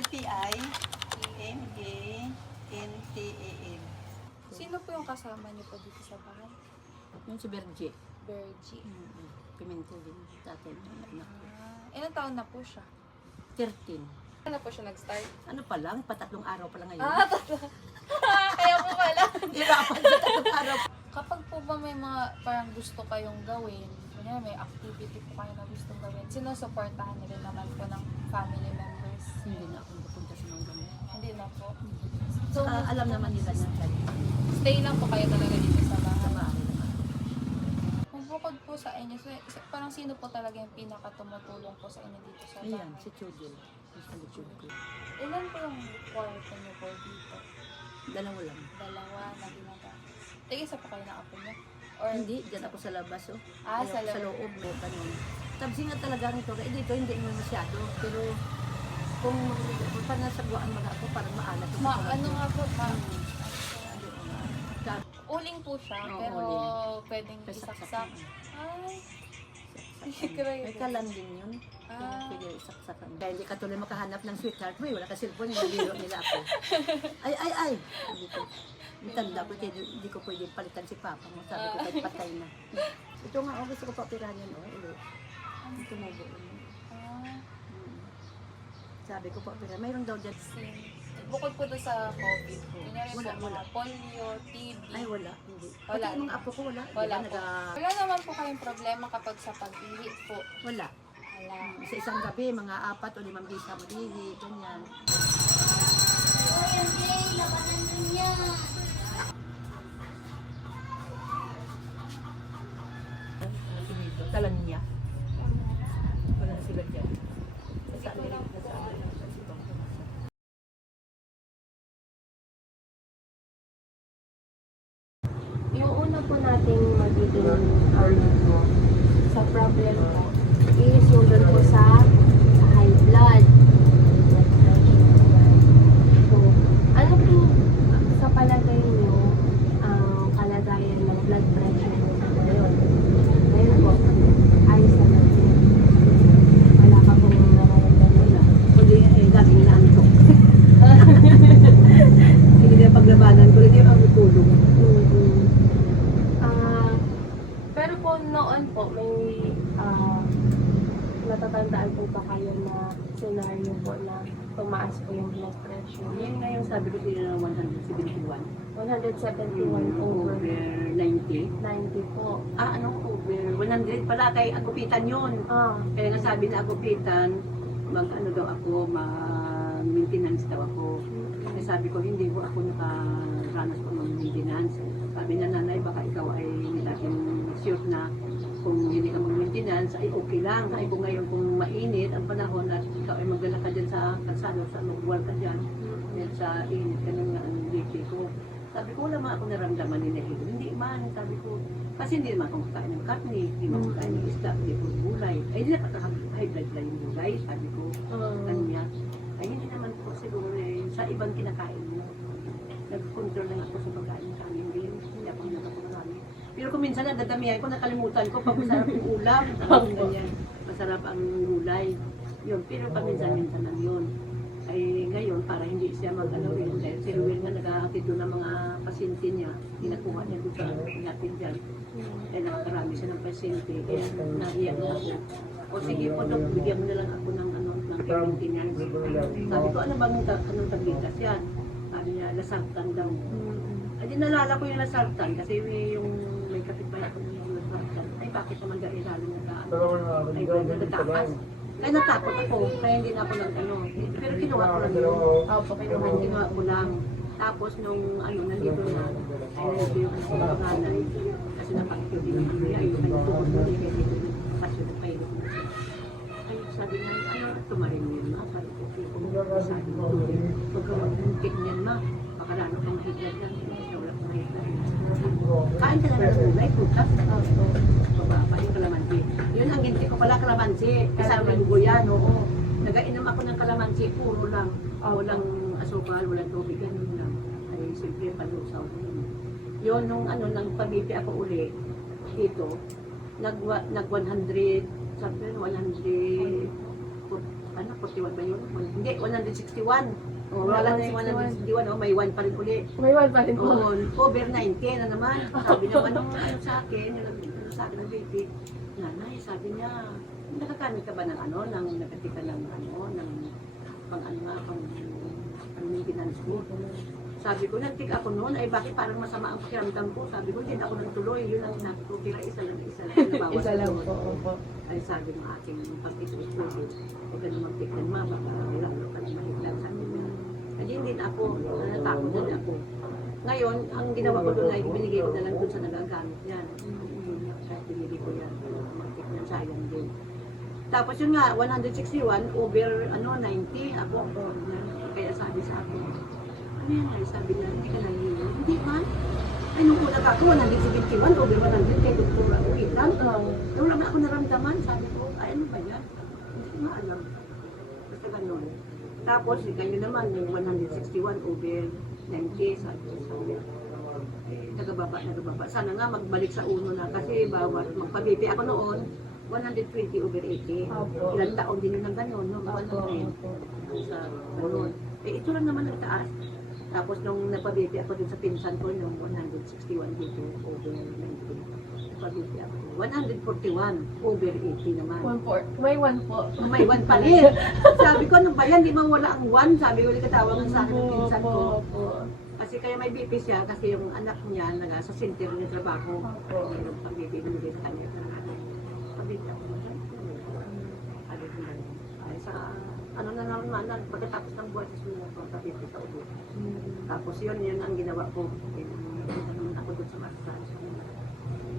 LPI, MANTAN. Sino po yung kasama niyo po dito sa bahay? Yung si Bergie. Bergie. Pimentel din. Tatay niya. Anak ko. Ilang taon na po siya? 13. Ano po siya nag-start? Ano pa lang? Patatlong araw pa lang ngayon. Tatlo. Kaya po pala. Hirapan sa tatlong araw. Kapag po ba may mga parang gusto kayong gawin, kunyari may activity po kayo na gustong gawin, sinusuportahan niyo rin naman po ng family members? Hindi na ako napunta sa mga ganun. Hindi na po. So, alam naman nila na Stay lang po kayo talaga dito sa sa bahay. bahay naman. Kung bukod po sa inyo, parang sino po talaga yung pinaka-tumutulong po sa inyo dito sa bahay? Ayan, si Chudil. Gusto ni Chudil. Ilan po yung kwarto niyo po dito? Dalawa lang. Dalawa na ginagamit. Tig-isa po kayo ng apo niyo? Or Hindi, dyan ako sa labas. Oh. Sa Sa loob. loob. Oh, ganun. Tabsi nga talaga nito. Eh, dito hindi naman masyado. Pero kung pag nasa buwan mga ako, parang maalat. Ano nga po, Ka- uling po siya, Oo, pero uling. pwedeng Kasaksak. isaksak. Ay, May kalan din yun. Ah. Pwede isaksakan. Kaya hindi ka tuloy makahanap ng sweetheart mo. Wala ka cellphone, niliro nila ako. Ay! Sabi ko, tanda ko, hindi ko pwede palitan si papa mo. Sabi ko, kahit patay na. Ito nga, gusto ko papirahan yan. Ulit. Ito mo po. Sabi ko papirahan. Mayroon daw dyan. bukod po doon sa COVID, kunyari po Wala. mga polio, TB. Ay, wala. Hindi. Wala. Pati yung mga apo ko, wala. Wala Diba, po. Wala naman po kayong problema kapag sa pag-ihi po. Wala. Wala. Sa isang gabi, mga 4 o 5 bisa malihi, ganyan. Talan niya. Wala na sila dyan. Sa amin, nasa amin. Yung una po nating magiging sa problem po is yung doon po sa high blood. So, ano po sa palagay niyo ang kalagayan ng blood pressure mo sa ngayon? Ngayon po, ayos naman po. Wala ka pong nararamdaman. Kundi, laging inaantok. Hindi na paglabanan ko, hindi ang tulong. Pero po noon po, may natatandaan po ba kayo na scenario po na tumaas po yung blood pressure? Yan nga yung sabi ko sila na 171. 171 over 90. 90 po. Anong over? 100 pala kay agupitan yun. Kaya nga sabi na agupitan, mag-ano daw ako, mag-maintenance daw ako. Kaya sabi ko, hindi ko ako nakaranas po ng maintenance. Sabi na nanay, baka ikaw ay nilaging sure na kung hindi ka mag-maintenance, ay okay lang. Ay kung ngayon kung mainit ang panahon at ikaw ay magdala ka dyan sa kalsado, sa lugar ka dyan, dyan sa init ka ng BP ko. Sabi ko, wala man ako naramdaman ni Nahilo. Hindi man, sabi ko, kasi hindi naman akong kakain ng karne, hindi naman akong kakain ng isda, hindi ko gulay. Ay, hindi na high blood lang yung gulay, sabi ko, kanya. Ay, hindi naman po siguro sa ibang kinakain mo. Nag-control lang ako sa pagkain ng kanin din. Hindi ako nakapagkakain. Pero kung minsan nadadamihan ko, nakalimutan ko pag masarap yung ulam. Ganyan. Masarap ang gulay. Yun. Pero paminsan-minsan lang yun. Ay ngayon, para hindi siya mag-ano rin. Dahil si Ruel nga naghahatid doon ng mga pasyente niya. Tinakuha niya doon sa natin dyan. Kaya nakakarami siya ng pasyente. Kaya nahiyak na ako. O sige po, Dok, bigyan mo na lang ako ng maintenance. Sabi ko, ano bang anong tablitas yan? Sabi niya, lasartan daw. Ay, di nalala ko yung lasartan kasi yung may kapitbahay ako yung lasartan. Ay, bakit naman dahil lalo ay, nagtakas. Kaya natakot ako, kaya hindi na ako ano. Pero kinuha ko lang yun. Kinuha ko lang. Tapos nung nandito na, ay nandito yung nanay. Kasi napakito din yung ay tukot mo din yung kasi napahilo ko siya. Ay, sabi na, tumarin mo yun, ma. Sabi ko, sabi mo, huwag ka mag-muntik niyan, ma. Baka lalo kang mahiglat lang. Wala kang mahiglat. Kain ka lang ng gulay, putas. Mababa yung kalamansi. Yun ang ginti ko pala, kalamansi. Kasama yung guyan, oo. Nagainom ako ng kalamansi, puro lang. Walang asukal, walang tubig, ganun lang. Ay, simple, palusaw. Yun, nung nang pag-ipi ako uli, dito, nag 100, sabi ko, 145 ano, 41 ba yun? Hindi, 161. Oh, wala na yung 161, oh, may 1 pa rin uli. May 1 pa rin po. Oh, over 90 na naman. Sabi naman ng ano sa akin, sa akin ng baby, nanay, sabi niya, nakakamit ka ba ng ano, nakatika ng ano, ng pang ano nga, pang maintenance mo. Sabi ko, nag-tick ako noon, ay bakit parang masama ang pakiramdam ko? Sabi ko, hindi na ako nagtuloy. Yun ang sinabi ko, kaya isa lang. Nabawas Isa lang doon. po, opo. Ay sabi ng aking pag-isusulit, huwag ka na mag-tick ng mama, baka hirap ka na mahiglan. Sabi niya, hindi, hindi na ako, natakot na din ako. Ngayon, ang ginawa ko doon ay binigay ko na lang doon sa nagagamit yan. Kahit binigay ko yan, mag-tick ng sayang din. Tapos yun nga, 161 over 90 ako. Kaya sabi sa akin, ano yan ay sabi niya, hindi ka nangyayari. Hindi man. Ay, nung una ako, 171 over 100 kay Dr. Uwitan. Nung lang ako naramdaman, sabi ko, ay ano ba yan? Hindi ko maalam. Basta ganun. Tapos, kayo naman, yung 161 over 90, sabi ko, nagababa. Sana nga magbalik sa uno na kasi bawat magpabibi ako noon, 120 over 80. Opo. Ilang taon din yun ng gano'n, no? Sa gano'n. Ito lang naman nagtaas. Tapos nung napabibi ako dun sa pinsan ko, yung 161 dito over 90. Napabibi ako. 141 over 80 naman. May 1 po. May 1 pa rin. Sabi ko, ano ba yan? Di mawala ang 1. Sabi ko, katawag sa akin ng pinsan ko. Kasi kaya may BP siya, kasi yung anak niya, sa center niya trabaho. Yung pag-BP na nilita kanya. Pag-BP ako. Ay, sa ano na naman, pagkatapos ng buwan, susunod ako, pag-BP sa ulo. Tapos yun ang ginawa ko. Ako doon sa massage.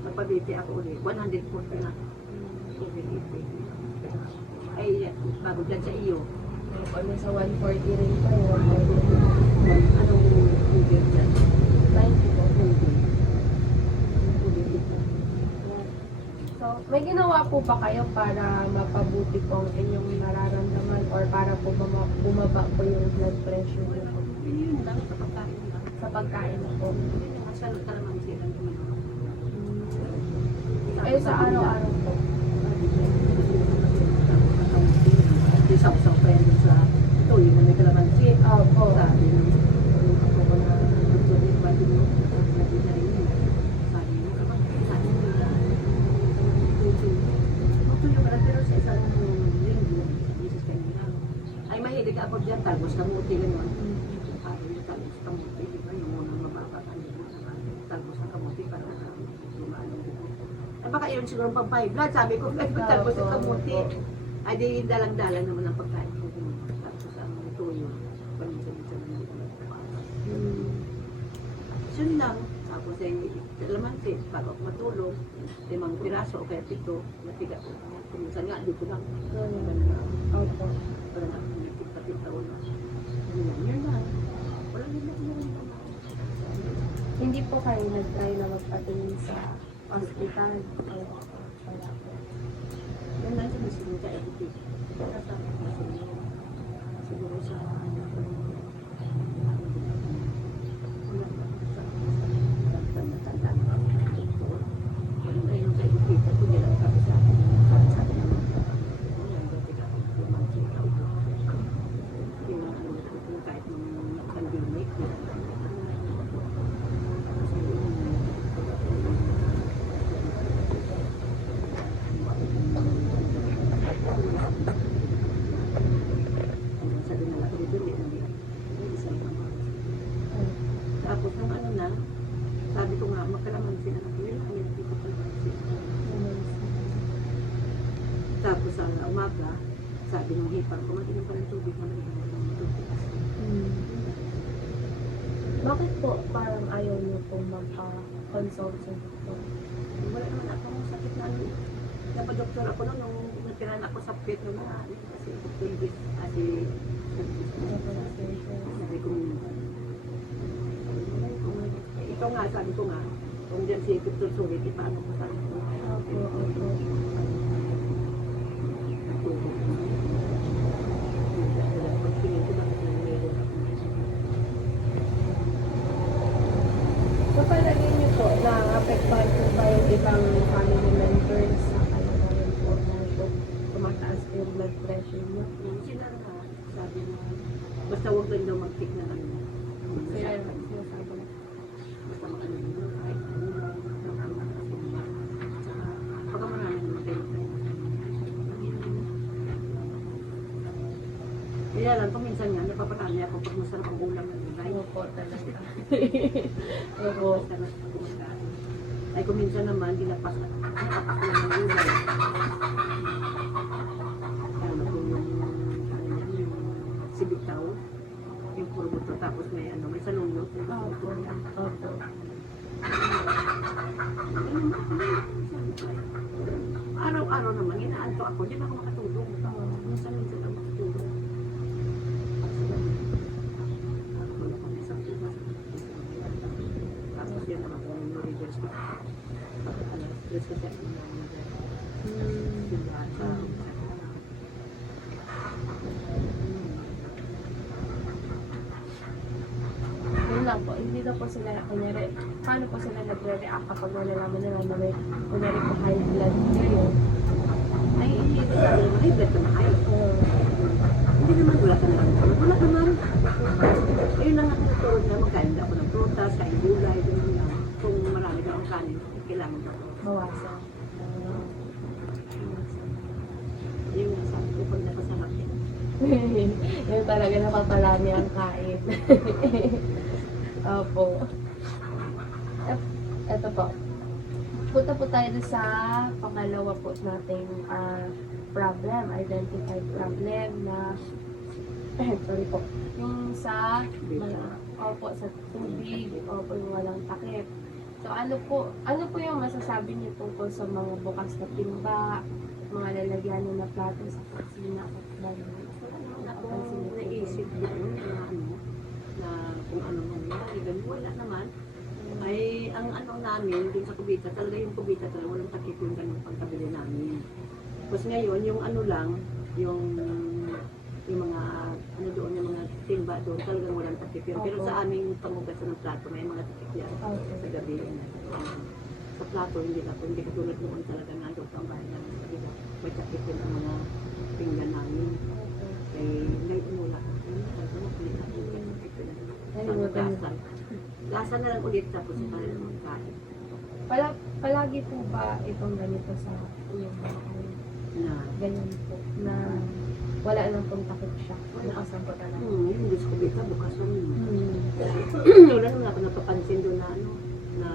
Nagpa-BP ako ulit. 140 na. Ay, bago dyan sa iyo. Ano sa 140 rin pa yun. Anong ulit dyan? 90 po. So, may ginawa po ba kayo para mapabuti po ang inyong nararamdaman or para po bumaba po yung blood pressure niyo po? Yun lang, sa pagkain lang. Sa pagkain na po. Kasi ano talagang sila naman. Eh, sa araw-araw po. Isang friend sa ito, yun na may kalamansi. Opo. Sabi nung ako ko na nagsulit ba din mo? Sabi na rin yun. Sabi mo, sabi mo na. Tutuyo ka lang, pero sa isang linggo, Jesus kanina. Ay, mahilig ako dyan, talbos kamuti, gano'n. Sabi niya, talbos kamuti, di ba? Yung unang mababa, talbos ng kamuti para lumaan yung buko. Ay, baka yun siguro pang high blood. Sabi ko, talbos ng kamuti. Ay, di dalang-dalang naman ang pagkain ko. Tapos ang tuyo, paminsan-minsan na hindi ko nagpapakain. Yun lang. Tapos ay kalamansi, bago ako matulog, 5 piraso o kaya 7, natiga ko. Minsan nga, dito lang. Opo. Wala na akong nagtipta-tipta ulo. Yun lang. Wala nila. Hindi po kayo nag-try na magpatingin sa hospital. Wala po. Yan lang sa masigil sa edit. Siguro sa tapos nung ano na, sabi ko nga, magkalamansi na ako. Yun, kami dito kalamansi. Tapos sa umaga, sabi nung hipang ko, mag-inom pa ng tubig, mag-inom pa ng tubig. Bakit po parang ayaw niyo po magpa-consult sa doktor? Wala naman akong sakit na ano. Napadoktor ako noon, nung nagkiran ako sa pet nung kasi tulbis, kasi sabi ko, ito nga, sabi ko nga, kung dyan si Dr. Sulit, ipaano ko sa ako. So palagay niyo po, na-apektuhan po ba yung ibang family members sa kalagayan po na tumataas po yung blood pressure niyo? Sino sabi na, basta huwag lang daw mag-take na ano. Sila yung sinasabi. Basta mag-ano yun, kahit ano lang, kasi tsaka, pagka maraming mag-take na. Kaya lang, kung minsan nga, napaparami ako pag masarap ang ulam ng gulay. Ano po talaga. Opo. Masarap ang kumakain. Ay kung minsan naman, napapak lang ng gulay. Ano po yung, ano yan, yung sibitaw, yung puro buto, tapos may ano, may salunod. Opo. Opo. Araw-araw naman, inaanto ako, di ba ako makatulog? Minsan ako makatulog. Tapos yan naman kung readers ko. Alas kasi ako simbahan sa Yun lang po, hindi na po sila, kunyari, paano po sila nagre-react kapag nalalaman nila na may, kunyari po high blood kayo? ay hindi ko sabi naman, ay bet naman ay. Hindi naman wala ka naman. Wala naman. Ayun lang ako natulog na magkain ako ng prutas, kain gulay, ganun lang. Kung marami na akong kanin, kailangan ko. Bawasan. Yung sabi ko pag napasarap yan. Yun talaga napapalami ang kain. Opo. Ito po. Punta po tayo sa pangalawa po nating problem, identified problem na sorry po. Yung sa opo, sa tubig, opo, yung walang takip. So ano po yung masasabi niyo tungkol sa mga bukas na timba, mga lalagyan na plato sa kusina at bahay? Ako naisip ko na ano, na kung ano mangyari, ganun wala naman. Ay, ang ano namin, dun sa kubita, talaga yung kubita talaga, walang takip yung ganun pagkabili namin. Tapos ngayon, yung ano lang, yung mga, ano doon, yung mga timba doon, talagang walang takip yun. Pero sa aming pangugasan ng plato, may mga takip yan sa gabi. Sa plato, hindi katulad noon talaga nga doon sa bahay namin. May takip yun ang mga pinggan namin. Ay, may umula. Lasa na lang ulit tapos yung kanilang magkain. Palagi po ba itong ganito sa iyong bahay? Na, Ganyan po, na wala nang pong takip siya. Bukasan po talaga. yung gusto ko dito, bukas lang yun. Wala nung ako napapansin doon na ano, na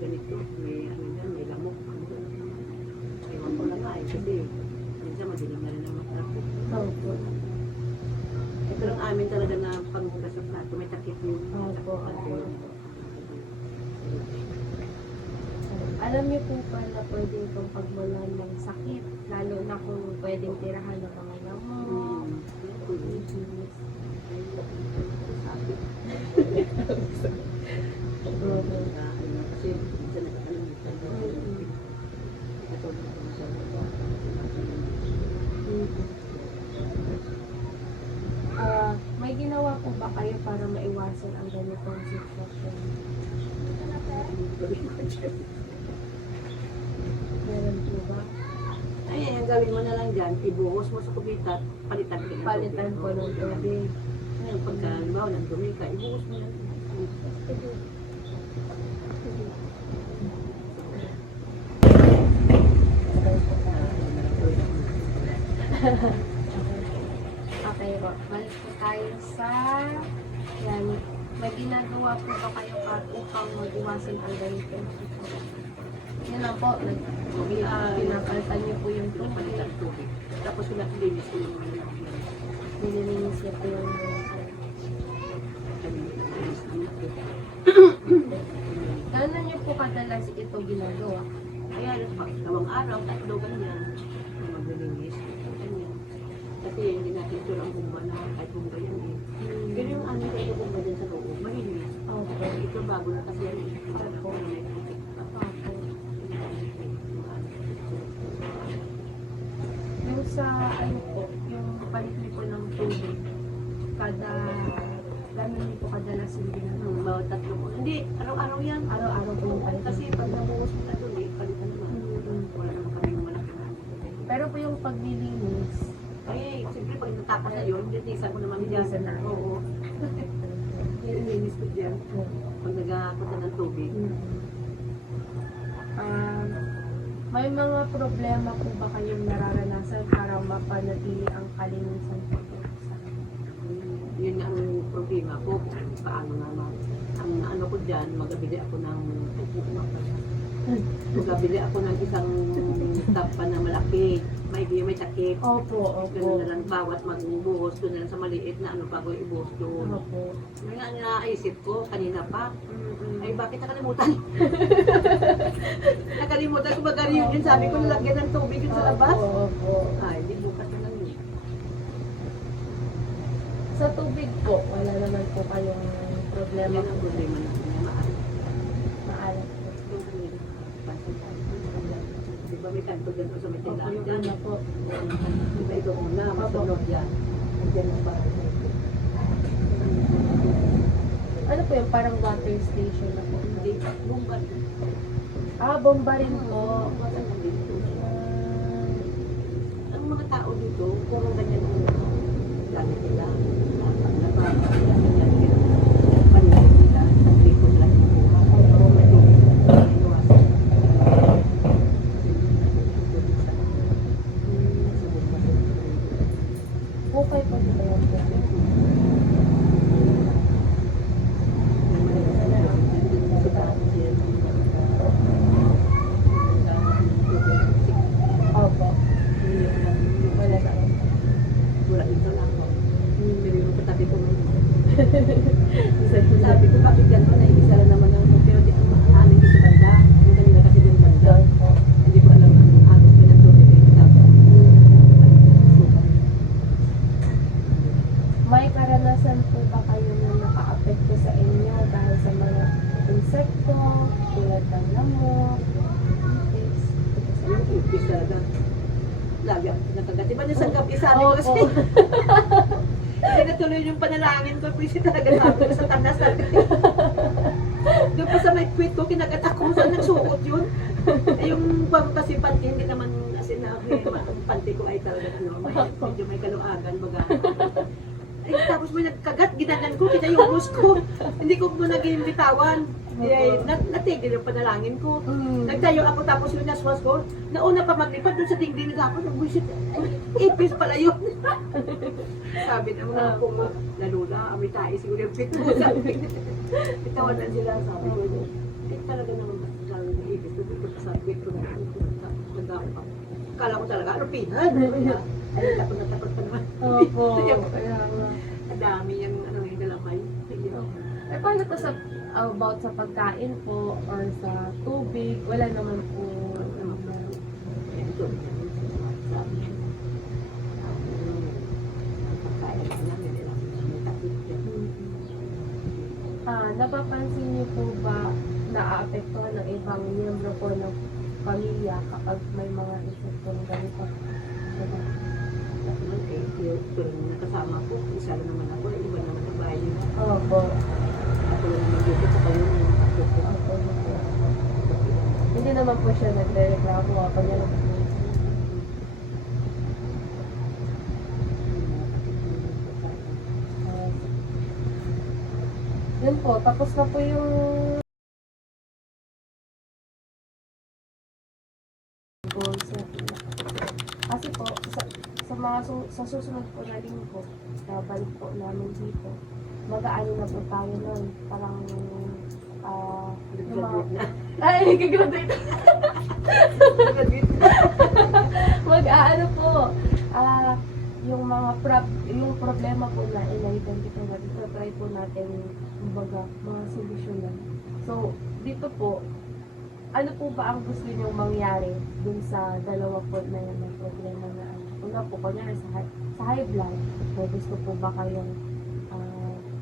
ganito, may ano dyan, may lamok. Ewan ko lang nga eh, kasi minsan madilim na rin ang matrapik. Opo. Ito lang amin talaga na pangbukas sa plato, may takip yun. Opo, opo. Alam niyo po ba na pwedeng itong pagmulan ng sakit, lalo na kung pwedeng tirahan ng mga lamok, disease. Kasi minsan nakakalimutan. Katulad ko sa May ginawa po ba kayo para maiwasan ang ganitong sitwasyon? Meron po ba? ay, ang gawin mo na lang dyan, ibuhos mo sa kubita, palitan ka ng Palitan po ng tubig. Ngayon, pagka, halimbawa, ng dumi ka, ibuhos mo lang. Okay po. Balik po tayo sa yan. May ginagawa po ba kayo upang mag-iwasan ang ganitong sitwasyon? Yan lang po. Pinapalitan niyo po yung tubig. Palitan tubig. Tapos wala, linis ko yung mga Nililinis niyo po yung Gano'n niyo po kadalas ito ginagawa? Kaya, gawang araw, tatlo ganyan, maglilinis. Ganyan. Kasi hindi natin ito lang bumba na kahit bumba yan eh. Pero yung ano kayo bumba dyan sa loob, malinis. Okay. Ito bago na kasi yan eh. Para po na may putik pa. Yung sa ano po, yung palit niyo po ng tubig, gano'n niyo po kadalas yung ginagawa? Bawat tatlo mo. Hindi, araw-araw yan. Araw-araw po yung palit. Kasi pag nabuhos mo na doon eh, palitan naman. Wala naman kami yung malaki na. Pero po yung paglilinis, Ay, siyempre pag natapos takas na yun, linisan ko naman yan. Linisan na. Oo. Nilinis ko dyan. Pag nagkapunta ng tubig. May mga problema po ba kayong nararanasan para mapanatili ang kalinisan po sa Yun nga ang problema ko. Paano naman. Ang ano ko dyan, magabili ako ng isang tap pa na malaki. May takip. Opo. Ganun na lang bawat magbuhos doon na lang sa maliit na ano bago ibuhos doon. Opo. May nga naisip ko kanina pa. Ay bakit nakalimutan? Nakalimutan ko baga yun. Sabi ko nalagyan ng tubig yun sa labas. Opo. Ay, di bukas na lang yun. Sa tubig po, wala naman po kayong problema. Yan ang problema na maaari. Maalat po. Di ba may kanto dyan o sa may Opo, tindahan yung dyan? una po. Di ba ito una, masunod yan. Diyan ang parang Ano po yung parang water station na po? hindi, bumban. Bomba rin po. Ang mga tao dito, puro ganyan ang gamit nila. Ganyan nila. Panay nila, ang likod lang yung buha. Puro may tubig. Inuwasan. Bukay po dito yung po. Opo. Wala na. Wala dito lang ako. Pero yung katabi ko Isa po sabi ko, bakit ganito na isa lang naman ang pero di ang amin dito banda. Yung kanila kasi din banda. Hindi ko alam ang agos ko ng tubig dito dapat. May karanasan po ba kayo na naka-apekto sa inyo dahil sa mga insekto, tulad ng lamok, ipis? Yung ipis talaga. Lagi ako pinakagat. Diba yung sa gabi sabi ko kasi, hindi natuloy yung panalangin ko. Please talaga sabi ko sa tanas natin. Doon pa sa may quit ko, kinagat ako. Saan nagsuot yun? Eh, yung pag kasi panty, hindi naman kasi na ang panty ko ay talaga medyo may kaluagan. Baga. Ay, tapos may nagkagat, ginanan ko, kinayunos ko. Hindi ko mo naging bitawan. Eh, natigil yung panalangin ko. Nagdayo ako tapos yung naswas ko. Nauna pa maglipad doon sa dingding na ako. Nagbuisit. Ipis pala yun. Sabi ng mga apo mo, lalo na, amoy tayo siguro yung pit mo. Sabi, itawanan sila. Sabi ko, eh talaga naman talaga yung ipis. Doon ko sa pit ko na nagdako pa. Kala ko talaga, ano pinan? Ay, takot na takot pa naman. Opo. Kaya nga. Ang dami yung ano, yung galamay. Eh, paano to sa about sa pagkain po or sa tubig? Wala naman po. Ito. Sabi. Napapansin niyo po ba naaapektuhan ng ibang miyembro po ng pamilya kapag may mga insektong ganito? Nakasama ko, isa lang naman ako, iba naman ang bahay nila. Opo. Ako lang naman dito sa kayo ng ako ko. Opo. Hindi naman po siya nagre-reklamo kapag niya lang. Yun po, tapos na po yung kasi po, sa mga sa susunod po na linggo, balik po namin dito. Mag-aano na po tayo nun. Parang, Nag-graduate na. ay, nag-graduate. Nag-graduate na. Mag-aano po, yung problema po na ina-identify natin, so try po natin, kumbaga, mga solusyonan. So, dito po, ano po ba ang gusto niyong mangyari dun sa dalawa po na yun na problema na ano? Una po, kunyari sa high blood, may gusto po ba kayong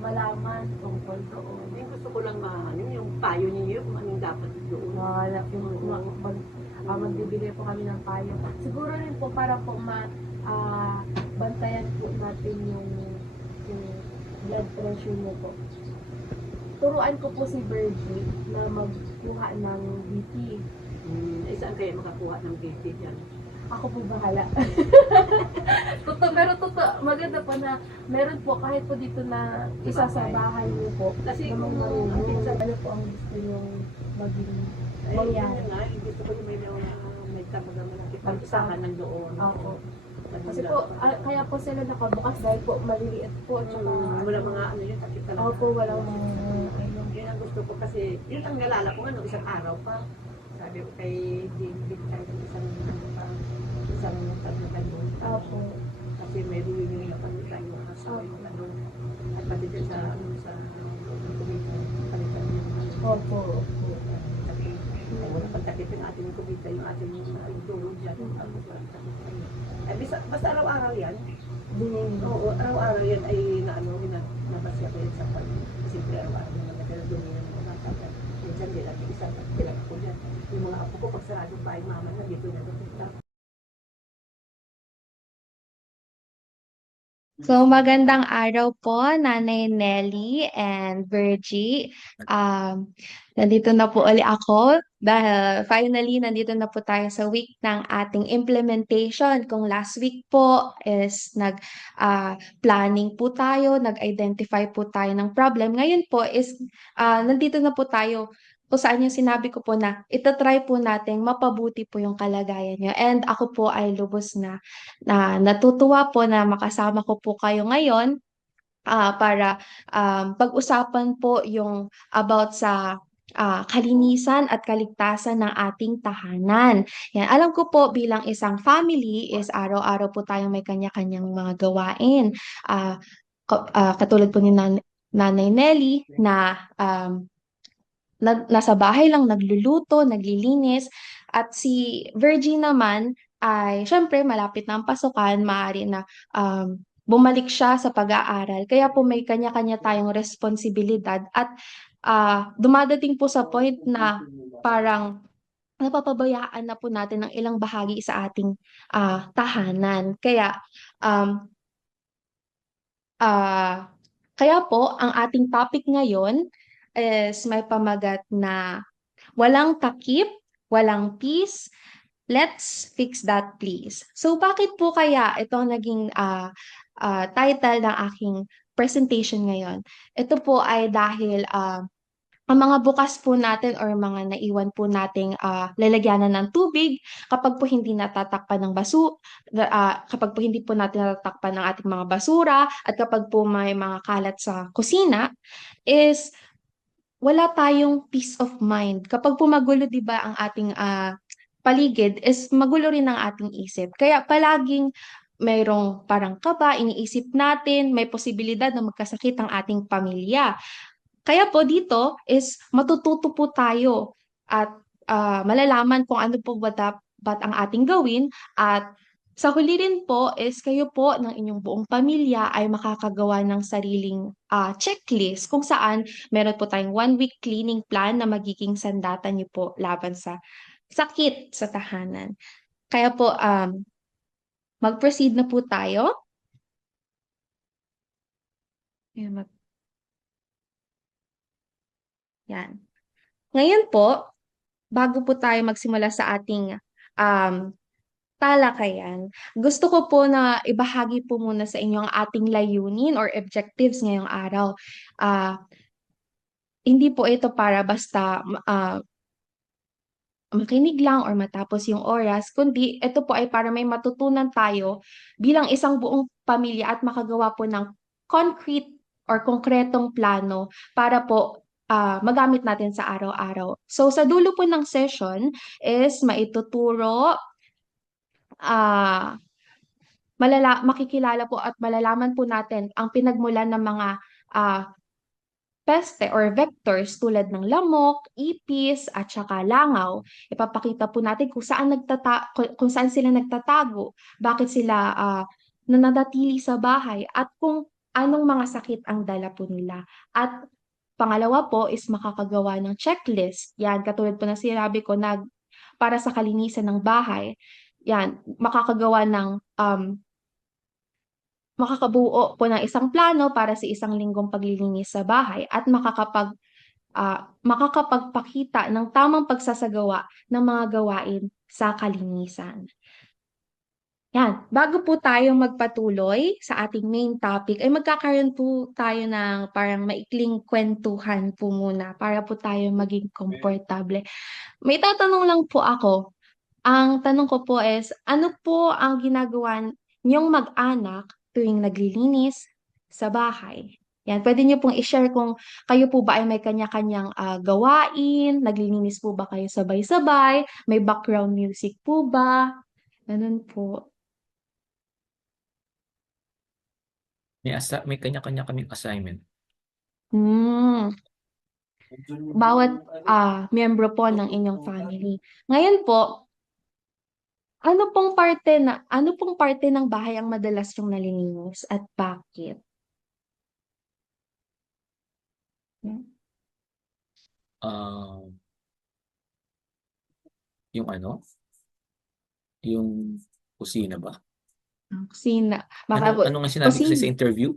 malaman tungkol doon? Yung gusto ko lang yung payo niyo kung anong dapat doon. Magbibigay po kami ng payo. Siguro rin po para po bantayan po natin yung blood pressure niyo po. Turuan ko po si Virgie na magkuha ng BP. Saan kayo makakuha ng BP dyan? ako po bahala. Totoo, pero totoo, maganda po na meron po kahit po dito na isa sa bahay niyo po. Kasi Namang kung marunong, ano po ang gusto niyo maging mangyari. nga, gusto ko yung may tabaga malaki pag-isahan ng doon. Ako. Kasi po, kaya po sila nakabukas dahil po maliliit po. Tsaka, Wala mga ano yun, sakit talaga. ako po walang mga Yun ang gusto ko kasi, yun ang nalala ko ano, isang araw pa. Sabi ko kay David, kahit isang tabi doon. Ako. Kasi may ruwing na kami tayo asawa yung ano. At pati din sa kumita, palitan yung Opo. ay wala pagkakit yung ating kumita, yung ating tulog dyan. Basta araw-araw yan. Oo, araw-araw yan ay nabasya ko yan sa pag. Kasi araw-araw naman nagkaroon yung mga kapatid. Minsan din natin isa, kailan ko dyan. Yung mga apo ko, pag saradong bahay mama na, dito na doon. So, magandang araw po, Nanay Nelly and Virgie. Nandito na po uli ako dahil finally nandito na po tayo sa week ng ating implementation. Kung last week po is planning po tayo, nag-identify po tayo ng problem. Ngayon po is nandito na po tayo kung saan yung sinabi ko po na itatry po natin mapabuti po yung kalagayan nyo. And ako po ay lubos na natutuwa po na makasama ko po kayo ngayon para pag-usapan po yung about sa kalinisan at kaligtasan ng ating tahanan. Yan. Alam ko po bilang isang family is araw-araw po tayong may kanya-kanyang mga gawain. Katulad po ni Nanay Nelly na nasa bahay lang nagluluto, naglilinis. At si Virgie naman ay syempre malapit na ang pasukan, maaari na bumalik siya sa pag-aaral. Kaya po may kanya-kanya tayong responsibilidad at dumadating po sa point na parang napapabayaan na po natin ang ilang bahagi sa ating tahanan. Um, kaya po ang ating topic ngayon is may pamagat na walang takip, walang peace, let's fix that please. So bakit po kaya ito ang naging title ng aking presentation ngayon? Ito po ay dahil ang mga bukas po natin or mga naiwan po nating lalagyanan ng tubig kapag po hindi natatakpan ng kapag po hindi po natin natatakpan ng ating mga basura at kapag po may mga kalat sa kusina is wala tayong peace of mind. Kapag po magulo, 'di ba, ang ating paligid is magulo rin ang ating isip. Kaya palaging mayroong parang kaba, iniisip natin, may posibilidad na magkasakit ang ating pamilya. Kaya po dito is matututo po tayo at malalaman kung ano po ba dapat ang ating gawin at sa huli rin po is kayo po ng inyong buong pamilya ay makakagawa ng sariling checklist kung saan meron po tayong 1 week cleaning plan na magiging sandata niyo po laban sa sakit sa tahanan. Kaya po mag-proceed na po tayo. Yan. Ngayon po, bago po tayo magsimula sa ating talakayan, gusto ko po na ibahagi po muna sa inyo ang ating layunin or objectives ngayong araw. Hindi po ito para basta makinig lang or matapos yung oras, kundi ito po ay para may matutunan tayo bilang isang buong pamilya at makagawa po ng concrete or konkretong plano para po magamit natin sa araw-araw. So sa dulo po ng session is maituturo, makikilala po at malalaman po natin ang pinagmulan ng mga peste or vectors tulad ng lamok, ipis, at saka langaw. Ipapakita po natin kung saan sila nagtatago, bakit sila nananatili sa bahay, at kung anong mga sakit ang dala po nila. At pangalawa po is makakagawa ng checklist. Yan, katulad po na sinabi ko, para sa kalinisan ng bahay. Yan, makakabuo po ng isang plano para sa isang linggong paglilinis sa bahay at makakapagpakita ng tamang pagsasagawa ng mga gawain sa kalinisan. Yan, bago po tayo magpatuloy sa ating main topic, ay magkakaroon po tayo ng parang maikling kwentuhan po muna para po tayo maging komportable. May tatanong lang po ako. Ang tanong ko po is, ano po ang ginagawa niyong mag-anak tuwing naglilinis sa bahay? Yan, pwede niyo pong i-share kung kayo po ba ay may kanya-kanyang gawain, naglilinis po ba kayo sabay-sabay, may background music po ba? Ganun po. May kanya-kanya kaming assignment. Hmm, bawat miyembro po ng inyong family. Ngayon po, ano pong parte ng bahay ang madalas yung nalilinis at bakit? Ah, yung ano? Yung kusina ba? Kusina. Baka po, Ano nga sinabi ko sa kusina. interview?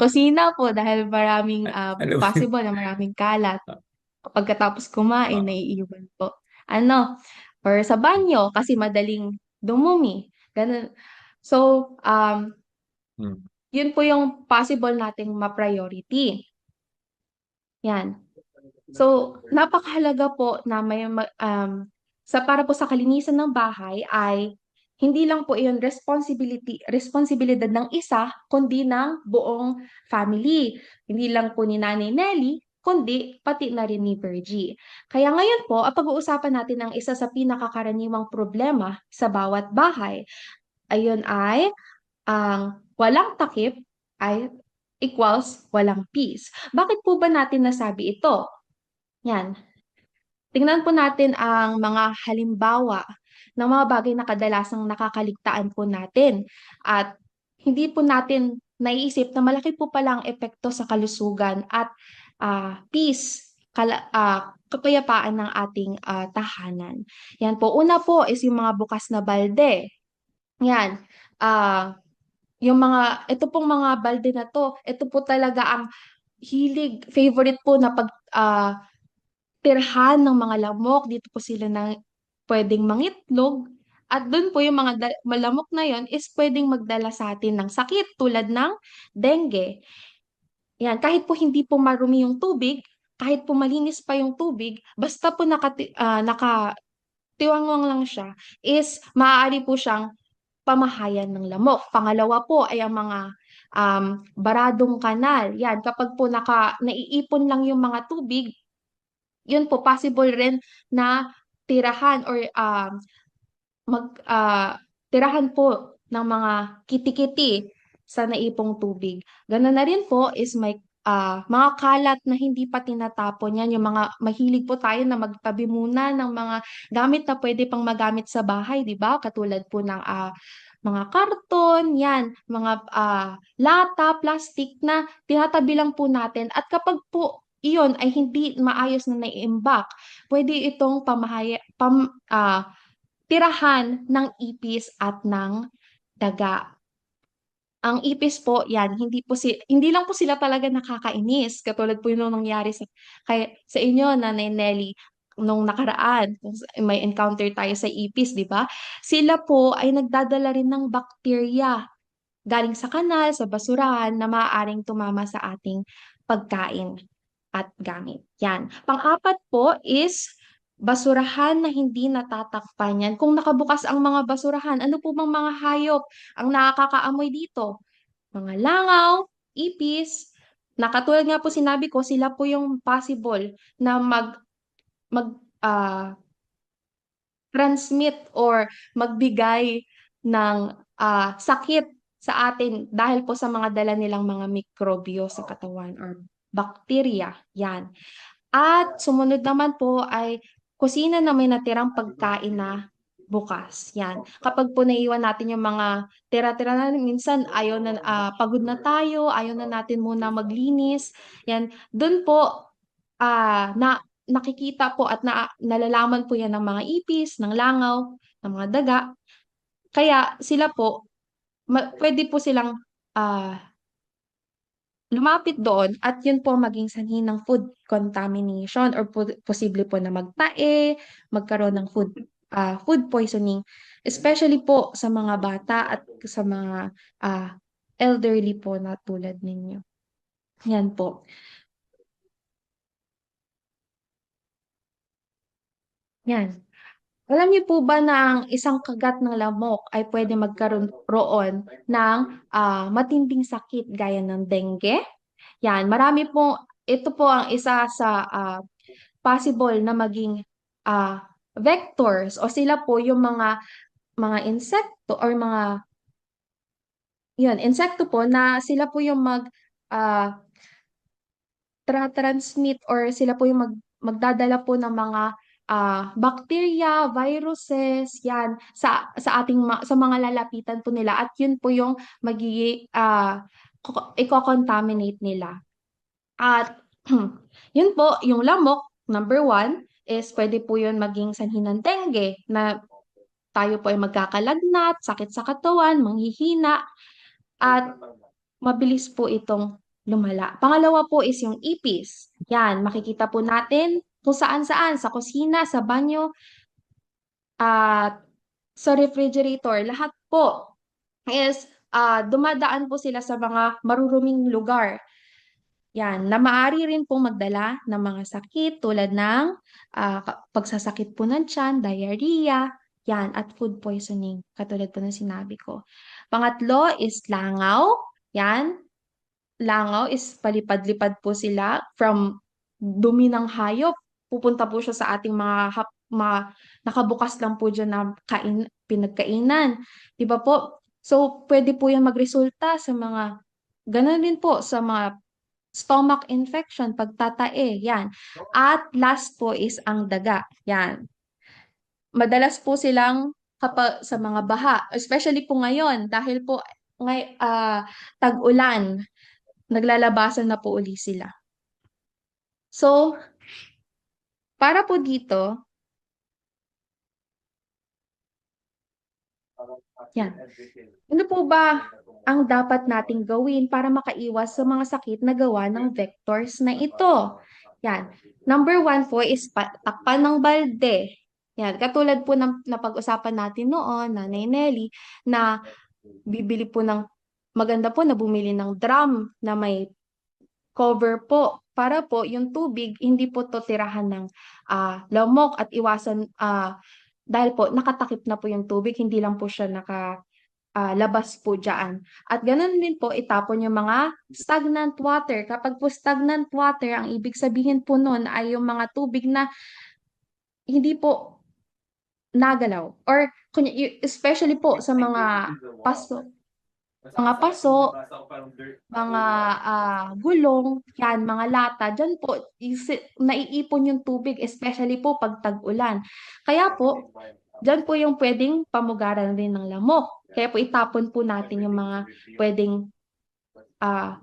Kusina po dahil maraming Ano ba yun? possible na maraming kalat. Pagkatapos kumain, Ah, naiiwan po. Ano, or sa banyo kasi madaling dumumi. Ganun. So, hmm. yun po yung possible nating ma-priority. Yan. So, napakahalaga po na sa para po sa kalinisan ng bahay ay hindi lang po iyon responsibilidad ng isa, kundi ng buong family. Hindi lang po ni Nanay Nelly, kundi pati na rin ni Virgie. Kaya ngayon po, pag-uusapan natin ang isa sa pinakakaraniwang problema sa bawat bahay. Ayun ay ang walang takip ay equals walang peace. Bakit po ba natin nasabi ito? Yan. Tingnan po natin ang mga halimbawa ng mga bagay na kadalasang nakakaligtaan po natin. At hindi po natin naiisip na malaki po palang epekto sa kalusugan at peace, kapayapaan ng ating tahanan. Yan po. Una po is yung mga bukas na balde. Yan. Ah, ito pong mga balde na to, ito po talaga ang favorite po na tirhan ng mga lamok. Dito po sila pwedeng mangitlog. At doon po yung mga malamok na yon is pwedeng magdala sa atin ng sakit tulad ng dengue. Yan, kahit po hindi po marumi yung tubig, kahit po malinis pa yung tubig, basta po nakatiwangwang lang siya, is maaari po siyang pamahayan ng lamok. Pangalawa po ay ang mga baradong kanal. Yan, kapag po naiipon lang yung mga tubig, yun po possible rin na tirahan or mag tirahan po ng mga kitikiti sa naipong tubig. Ganoon na rin po is may mga kalat na hindi pa tinatapon yan, yung mga mahilig po tayo na magtabi muna ng mga gamit na pwede pang magamit sa bahay, di ba? Katulad po ng mga karton, yan, mga lata, plastic na tinatabi lang po natin. At kapag po iyon ay hindi maayos na naiimbak, pwede itong tirahan ng ipis at ng daga. Ang ipis po, yan, hindi lang po sila talaga nakakainis. Katulad po yung nangyari sa inyo, Nanay Nelly, nung nakaraan, kung may encounter tayo sa ipis, di ba? Sila po ay nagdadala rin ng bakterya galing sa kanal, sa basurahan na maaaring tumama sa ating pagkain at gamit. Yan. Pang-apat po is basurahan na hindi natatakpan. Yan. Kung nakabukas ang mga basurahan, ano po bang mga hayop ang nakakaamoy dito? Mga langaw, ipis, na katulad nga po sinabi ko, sila po yung possible na mag ah, transmit or magbigay ng sakit sa atin dahil po sa mga dala nilang mga mikrobyo sa katawan or bakterya. Yan. At sumunod naman po ay kusina na may natirang pagkain na bukas. Yan. Kapag po naiwan natin yung mga tira-tira na minsan pagod na tayo, ayaw na natin muna maglinis. Yan. Doon po na nakikita po at nalalaman po yan ng mga ipis, ng langaw, ng mga daga. Kaya sila po, pwede po silang lumapit doon at yun po maging sanhi ng food contamination or posible po na magtae, magkaroon ng food food poisoning, especially po sa mga bata at sa mga elderly po na tulad ninyo. Yan po. Yan. Alam niyo po ba na ang isang kagat ng lamok ay pwede magkaroon ng matinding sakit gaya ng dengue? Yan, marami po, ito po ang isa sa possible na maging vectors o sila po yung mga insekto or insekto po na sila po yung ah, transmit or sila po yung magdadala po ng mga bacteria, viruses, yan sa ating sa mga lalapitan po nila at yun po yung magiging i-contaminate nila. At yun po, yung lamok, number one, is pwede po yun maging sanhi ng dengue na tayo po ay magkakalagnat, sakit sa katawan, manghihina, at mabilis po itong lumala. Pangalawa po is yung ipis. Yan, makikita po natin kung saan-saan, sa kusina, sa banyo, at sa refrigerator. Lahat po is dumadaan po sila sa mga maruruming lugar. Yan, na maaari rin pong magdala ng mga sakit tulad ng pagsasakit po ng tiyan, diarrhea, yan, at food poisoning, katulad po ng sinabi ko. Pangatlo is langaw. Yan, langaw is palipad-lipad po sila from dumi ng hayop. Pupunta po siya sa ating nakabukas lang po dyan na pinagkainan. Di ba po? So, pwede po yan magresulta sa ganun din po sa mga stomach infection, pagtatae, yan. At last po is ang daga, yan. Madalas po silang kapag sa mga baha, especially po ngayon dahil po tag-ulan, naglalabasan na po uli sila. So, para po dito, yan. Ano po ba ang dapat nating gawin para makaiwas sa mga sakit na gawa ng vectors na ito? Yan. Number one po is takpan ng balde. Yan. Katulad po ng napag-usapan natin noon, Nanay Nelly, na bibili po maganda po na bumili ng drum na may cover po para po yung tubig hindi po to tirahan ng lamok at iwasan dahil po nakatakip na po yung tubig, hindi lang po siya labas po dyan. At ganun din po itapon yung mga stagnant water. Kapag po stagnant water, ang ibig sabihin po nun ay yung mga tubig na hindi po nagalaw. Or especially po sa mga paso, mga gulong, yan, mga lata, dyan po naiipon yung tubig, especially po pag tag-ulan. Kaya po, dyan po yung pwedeng pamugaran rin ng lamok. Kaya po itapon po natin yung mga pwedeng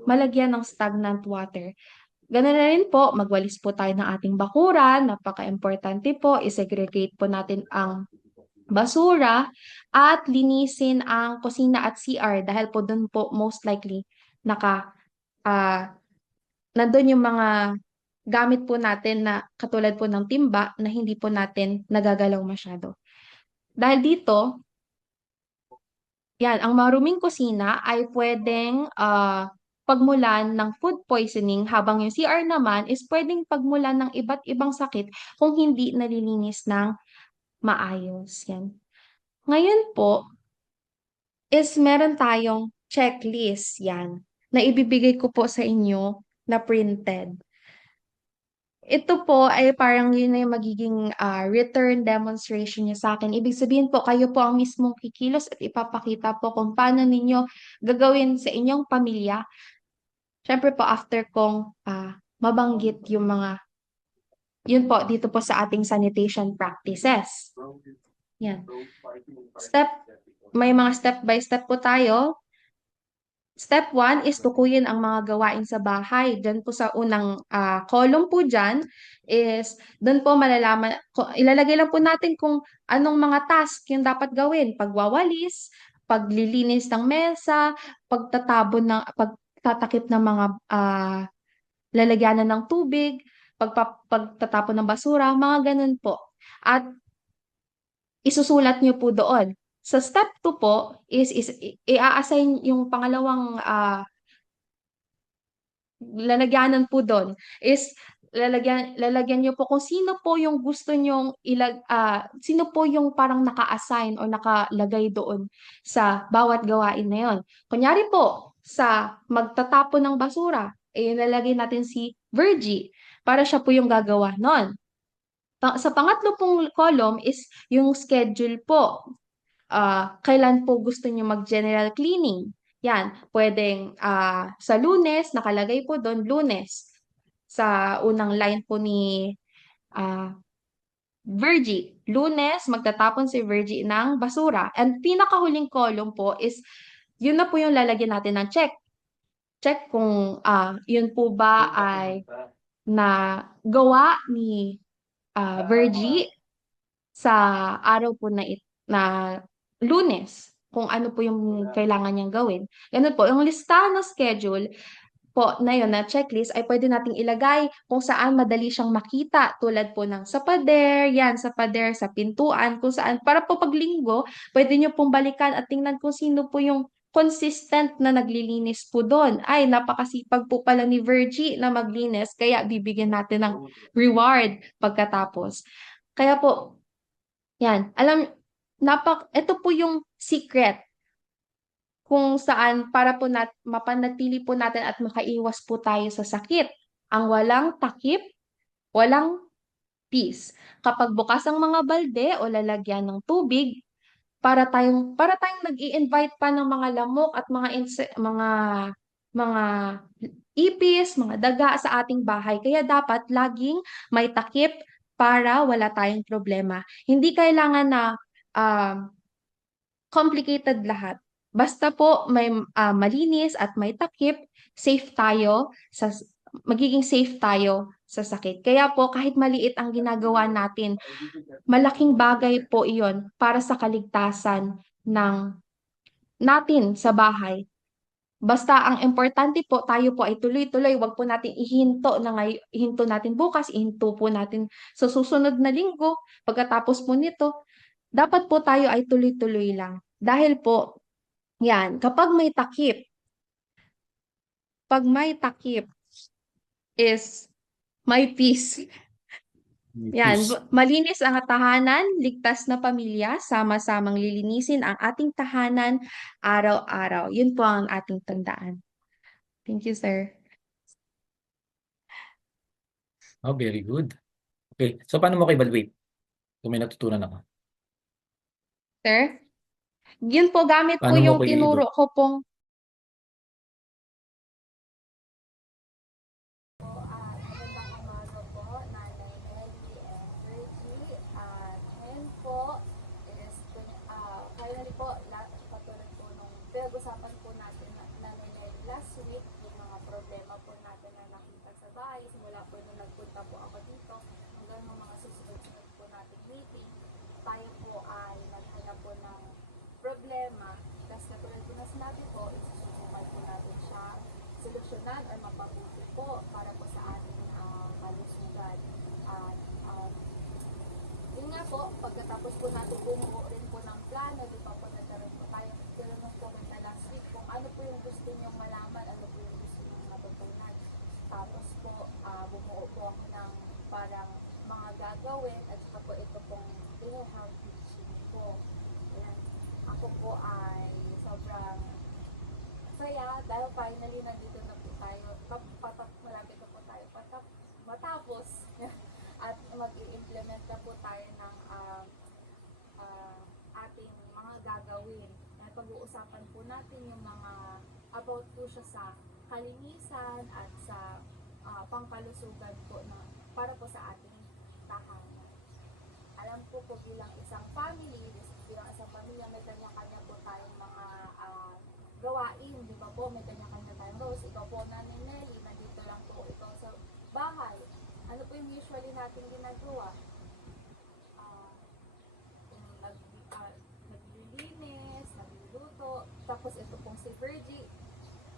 malagyan ng stagnant water. Ganun na rin po, magwalis po tayo ng ating bakuran. Napaka-importante po, isegregate po natin ang basura at linisin ang kusina at CR dahil po doon po most likely nandun yung mga gamit po natin na katulad po ng timba na hindi po natin nagagalaw masyado. Dahil dito, yan, ang maruming kusina ay pwedeng pagmulan ng food poisoning habang yung CR naman is pwedeng pagmulan ng iba't ibang sakit kung hindi nalilinis ng maayos. Yan. Ngayon po, is meron tayong checklist yan na ibibigay ko po sa inyo na printed. Ito po ay parang yun na yung magiging return demonstration niya sa akin. Ibig sabihin po, kayo po ang mismong kikilos at ipapakita po kung paano ninyo gagawin sa inyong pamilya. Siyempre po, after kong mabanggit yung yun po, dito po sa ating sanitation practices. Yan. May mga step by step po tayo. Step 1 is tukuyin ang mga gawain sa bahay. Diyan po sa unang column po dyan is doon po malalaman, ilalagay lang po natin kung anong mga task yung dapat gawin. Pagwawalis, paglilinis ng mesa, pagtatakip ng mga lalagyanan ng tubig, pagtatapon ng basura, mga ganun po. At isusulat nyo po doon. Sa step 2 po is i-assign yung pangalawang lalagyanan po doon is lalagyan niyo po kung sino po yung gusto nyong sino po yung parang naka-assign o nakalagay doon sa bawat gawain na yon. Kunyari po sa magtatapon ng basura, ilalagay natin si Virgie para siya po yung gagawa nun. Sa pangatlo pong column is yung schedule po. Kailan po gusto niyo mag-general cleaning? Yan, pwedeng sa Lunes, nakalagay po doon Lunes. Sa unang line po ni ah, Virgie, Lunes, magtatapon si Virgie ng basura. And pinakahuling column po is, yun na po yung lalagyan natin ng check. Check kung yun po ba ay na gawa ni Virgie sa araw po na Lunes, kung ano po yung kailangan niyang gawin. Ganun po, yung listahan ng schedule po na yun, na checklist, ay pwede nating ilagay kung saan madali siyang makita, tulad po ng sa pader, yan, sa pader, sa pintuan, kung saan, para po pag linggo, pwede niyo pong balikan at tingnan kung sino po yung consistent na naglilinis po doon. Ay, napakasipag po pala ni Virgie na maglinis, kaya bibigyan natin ng reward pagkatapos. Kaya po, yan, ito po yung secret kung saan para po mapanatili po natin at makaiwas po tayo sa sakit. Ang walang takip, walang peace. Kapag bukas ang mga balde o lalagyan ng tubig, para tayong nag-i-invite pa ng mga lamok at mga ipis, mga daga sa ating bahay. Kaya dapat laging may takip para wala tayong problema. Hindi kailangan na um, complicated lahat. Basta po may malinis at may takip, magiging safe tayo sa sakit. Kaya po kahit maliit ang ginagawa natin, malaking bagay po iyon para sa kaligtasan ng natin sa bahay. Basta ang importante po, tayo po ay tuloy-tuloy, wag po natin ihinto natin bukas, ihinto po natin sa susunod na linggo, pagkatapos po nito, dapat po tayo ay tuloy-tuloy lang. Dahil po, yan, pag may takip is may peace. Yan, Peace. malinis ang tahanan, ligtas na pamilya, sama-samang lilinisin ang ating tahanan araw-araw. Yun po ang ating tandaan. Thank you, sir. Oh, very good. Okay, so paano mo evaluate kung may natutunan ako? Sir? Yun po, gamit po Paano mo yung ko tinuro ko pong Magandang umaga po, Nanay Nelly and Virgie. Ngayon po is, finally po, katulad po nung pinag-usapan po natin Nanay Nelly last week, yung mga problema po natin na nakita sa bahay, simula po nung nagpunta po ako dito, hanggang mga susunod-sunod po natin meeting, tayo po ay naghanap po ng problema, kasi katulad po na sinabi po, isusubukan po natin siya solusyonan or mapabuti po para po sa ating kalusugan. At yun nga po, pagkatapos po natin bumuo rin po ng plano, di ba po nagkaroon po tayo, tinanong po kita last week kung ano po yung gusto niyong malaman, ano po yung gusto niyong matutunan. Tapos po, bumuo po ako ng parang mga gagawin at saka po ito pong telehealth teaching po. Ayan. Ako po ay sobrang saya dahil finally nandito na po tayo, malapit na po tayo matapos at mag-i-implement na po tayo ng ating mga gagawin. Pag-uusapan po natin yung mga about po siya sa kalinisan at sa pangkalusugan po para po sa ating tahanan. Alam po po bilang isang family, bilang isang pamilya, may kanya-kanya po tayong mga gawain, di ba po? May kanya-kanya tayong roles. Ikaw po, Nanay Nelly, nandito lang po ikaw sa bahay. Ano po yung usually natin ginagawa? Naglilinis, nagluluto. Tapos ito pong si Virgie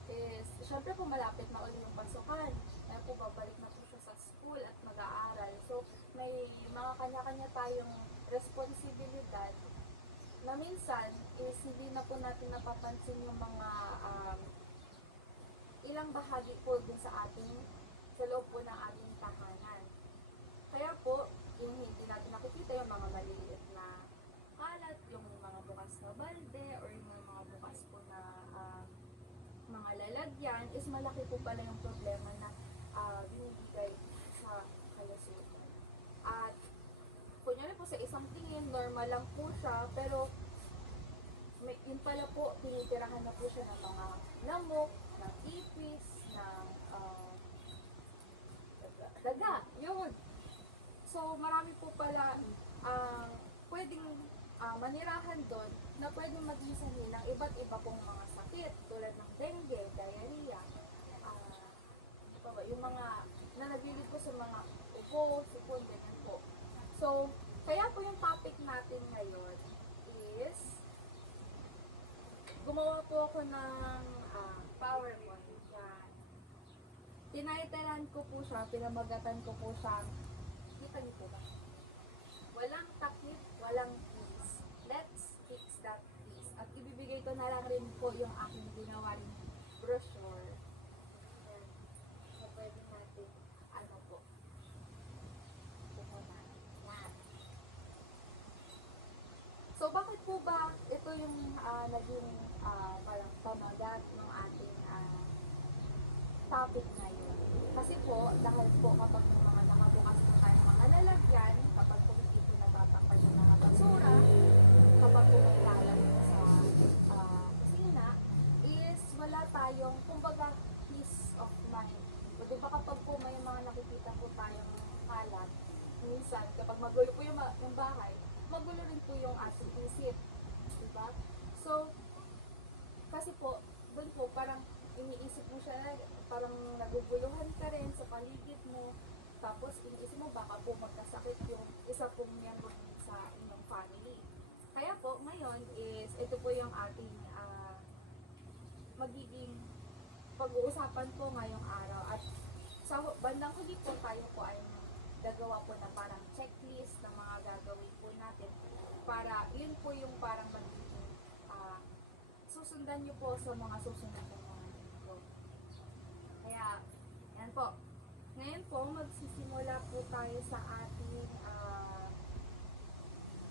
is, syempre po malapit na ulit yung pasukan. Kaya po babalik na po siya sa school at mag-aaral. So, may mga kanya-kanya tayong responsibilidad na minsan is hindi na po natin napapansin yung mga ilang bahagi po din sa loob po ng ating tahanan. Kaya po, yung hindi natin nakikita yung mga maliliit na kalat, yung mga bukas na balde, or yung mga bukas po na mga lalagyan, is malaki po pala yung problema na binibigay sa kalusugan. At kunyari po sa isang tingin, normal lang po siya, pero yun pala po, tinitirahan na po siya ng mga lamok, ng ipis, ng daga, yun. So, marami po pala pwedeng manirahan doon na pwedeng maging sanhi ng iba't iba pong mga sakit tulad ng dengue, diarrhea, ano pa ba, yung mga na naglilid po sa mga ubo, sipon, ganyan po. So, kaya po yung topic natin ngayon is gumawa po ako ng PowerPoint. Yan. Tinaytaran ko po siya, pinamagatan ko po siya. Kita niyo po ba? Walang takip, walang please. Let's fix that please. At ibibigay ko na lang rin po yung aking ginawa rin brochure. Ayan. So, pwede natin, ano po. Puhunan. Yan. So, bakit po ba ito yung naging parang pamagat ng ating topic ngayon? Kasi po, dahil po kapag yung mga nakabukas po tayo mga lalagyan, kapag po hindi po natatakpan yung mga basura, kapag po maglalag sa kusina, is wala tayong, kumbaga, peace of mind. O diba kapag po may mga nakikita po tayong kalat, minsan kapag magulo po yung bahay, magulo rin po yung ating isip. Diba? So, kasi po, doon po parang iniisip mo siya, parang naguguluhan ka rin sa paligid mo, tapos iniisip mo baka po magkasakit yung isa pong miyembro sa inyong family. Kaya po, ngayon is, ito po yung ating magiging pag-uusapan po ngayong araw. At sa bandang huli po, tayo po ay gagawa po na parang checklist ng mga gagawin po natin para yun po yung parang magiging susundan nyo po sa mga susunod na mga linggo. Kaya, yan po. Ngayon po, magsisimula po tayo sa ating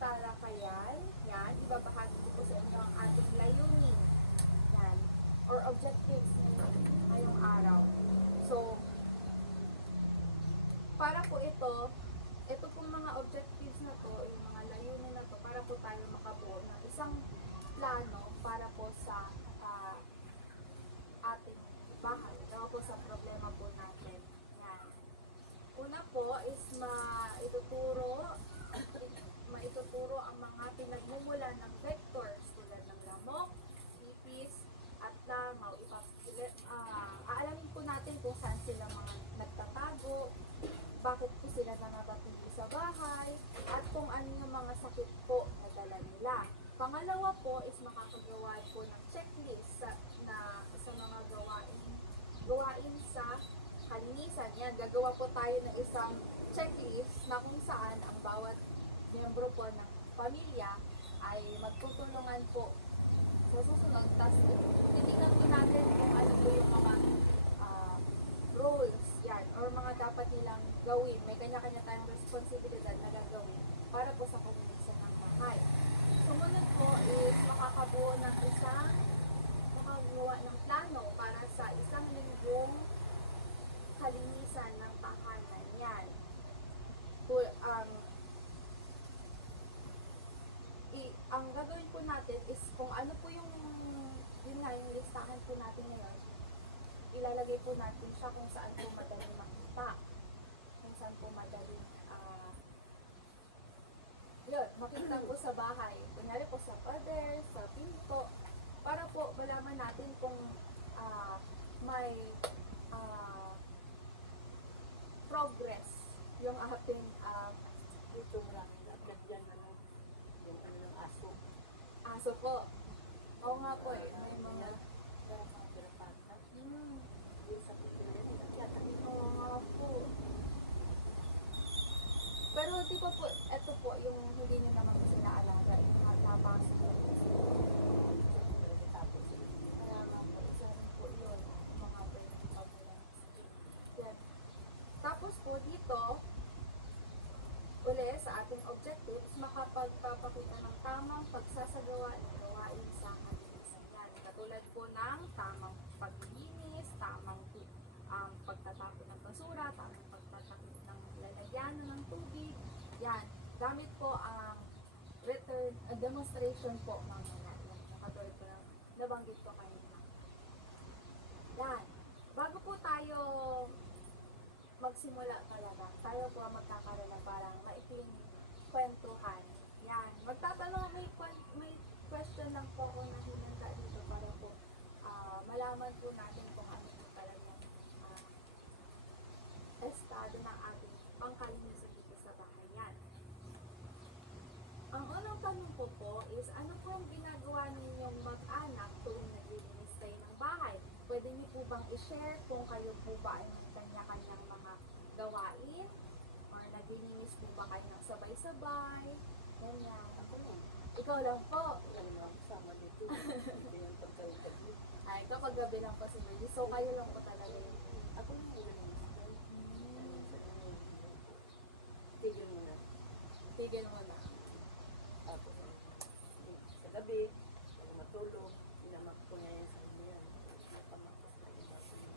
talakayan. Yan, ibabahagi ko po sa inyo ang ating layunin. Yan, or objectives ngayong araw. So, para po ito pong mga objectives na to, yung mga layunin na to, para po tayo makabuo ng isang plano para po sa ating bahay, para po sa problema po natin. Yan. Una po is maituturo ang mga pinagmumula ng vectors tulad ng lamok, ipis, at langaw. Aalamin po natin kung saan sila mga nagtatago, bakit po sila nangabatili sa bahay, at kung ano yung mga sakit po na dala nila. Pangalawa po is makakagawa po ng checklist sa mga gawain sa kalinisan. Yan, gagawa po tayo ng isang checklist na kung saan ang bawat miyembro po ng pamilya ay magtutulungan po sa susunod. Tapos titignan po natin kung ano po yung mga roles yan, or mga dapat nilang gawin. May kanya-kanya tayong responsibilidad na gagawin para po sa kalinisan ng bahay. Sumunod po is makakabuo ng makagawa ng plano para sa isang linggong kalinisan ng tahanan. Yan. Ang gagawin po natin is kung ano po yung listahan po natin ngayon, ilalagay po natin siya kung saan po madaling makita. Kung saan po madaling makita po sa bahay. Kunyari po sa pader, sa pinto, para po malaman natin kung may progress yung ating Dito marami na dyan yung aso. aso po. Oo nga po eh. May mga Mga pinapata. hmm, Yung sa pinto yan, nagtatabi. oo nga po. Pero di ba po, ito po yung hindi nyo naman po sila alaga, yung mga napasok na po sila. Kaya nga po, isa rin po yun, yung mga pwedeng magulang. Yan. Tapos po dito, uli sa ating objectives, makapagpapakita ng tamang pagsasagawa ng gawain sa kalinisan yan. Katulad po ng tamang paglilinis, tamang pagtatapon ng basura, tamang pagtatakip ng lalagyan ng tubig. Yan. Gamit po ang demonstration po mamaya. Yan. Katulad po ng nabanggit ko kanina. Yan. Bago po tayo magsimula talaga, tayo po ang magkakaroon ng parang maikling kwentuhan. Yan. Magtatanong, may question lang po ako na hinanda dito para po malaman po natin kung ano po talagang estado ng ating pangkalinisan dito sa bahay. Yan. Ang unang tanong ko po is, ano po ang ginagawa ninyong mag-anak tuwing naglilinis kayo ng bahay? Pwede niyo po bang i-share kung kayo po ba ay may kanya-kanyang mga gawain? Or naglilinis po ba kayo ng sabay-sabay? Ganyan. Ako na. Ikaw lang po. Yan lang kasama dito. Hindi yung pagkain. Ay, kapag gabi lang po si Merly. So, kayo lang po talaga yun. Ako na yung tigil mo na. Tigil mo na. Tapos, sa gabi, pag matulog, inamak ko niya yan sa inyo yan. Napamakos na yung bago niya.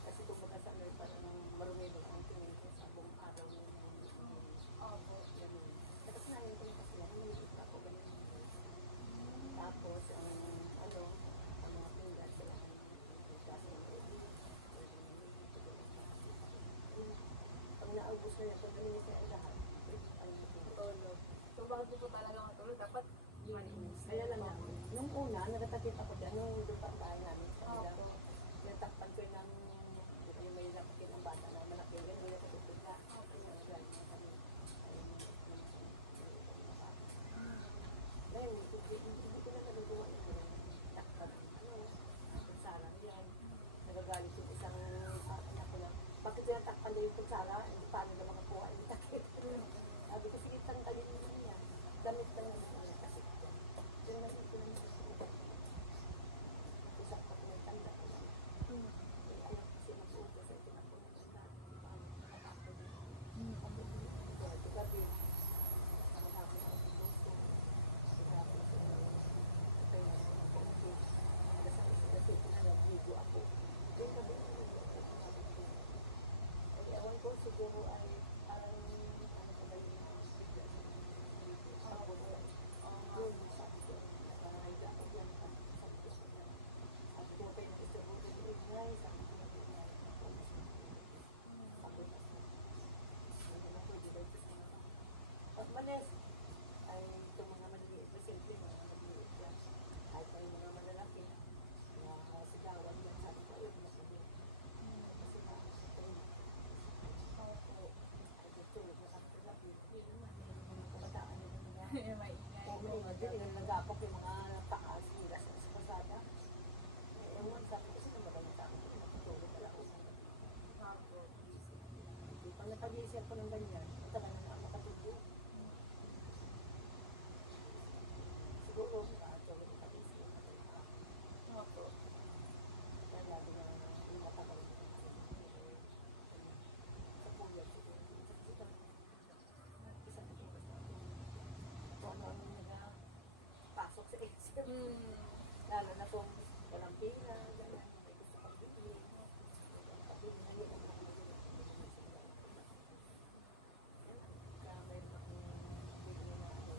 Kasi kung magkasanay, parang marumi mo ang tingin ko sa buong araw niya. Opo. Ganun. Tapos na yun ko yung kasi ako, nalilip ako ganyan. Tapos, ang mga pinag sila, kasi pag naubos na yan, pag nalinis na yung lahat, Tulog. So, bago po talaga matulog, dapat malinis. kaya lang namin. Nung una, nagatakip ako dyan, nung lupa ang bahay namin sa kanila. Opo. Natakpan ko yung may napakin ang bata na malaki. Ganun yung katutod na. Ngayon, hindi ko na nagagawa yun. Takpan, kutsara yan. Nagagalit yung isang anak ko lang. Bakit tinatakpan na yung kutsara? Hindi paano na makakuha yung takip. Sabi ko, sige, tanggalin mo na yan. Damit lang naman kasi. Yung naging ko naman kasi. Isak pa ko may tanda ko lang. Ayaw kasi mag-upo sa itinapon ng tanda. Paano nakapako din. Ito, gabi. Nakapako sa aking gusto. Nakapako sa ito yung nakapako. Kasi ito na nag-video ako. Yung gabi na nag-video ako. Ay, ewan ko siguro ay parang Manes ay itong mga maliliit na simple, mga maliliit yan. Kahit may mga malalaki na sigawan yan, sabi ko, yun, masabi. Kasi na, ay tutulog na kami sa gabi. Kumataan yun niya. Maingay. Oo, nga din, nagapok yung mga taas nila sa pasada. Ewan, sabi ko, sino ba yung tao? Matutulog pala ako sa gabi. Pag napag-iisip ko ng ganyan, ito ka na makatulog. Siguro, tulog ka din siya. Opo. Kaya lagi na yung matagal ko. Sa puyat siguro. Isa na siya. Kung ano nagpasok sa isip. Lalo na kung walang pila, gano'n. May gusto kang bili. Pabili na yun. Kaya may bili na ako.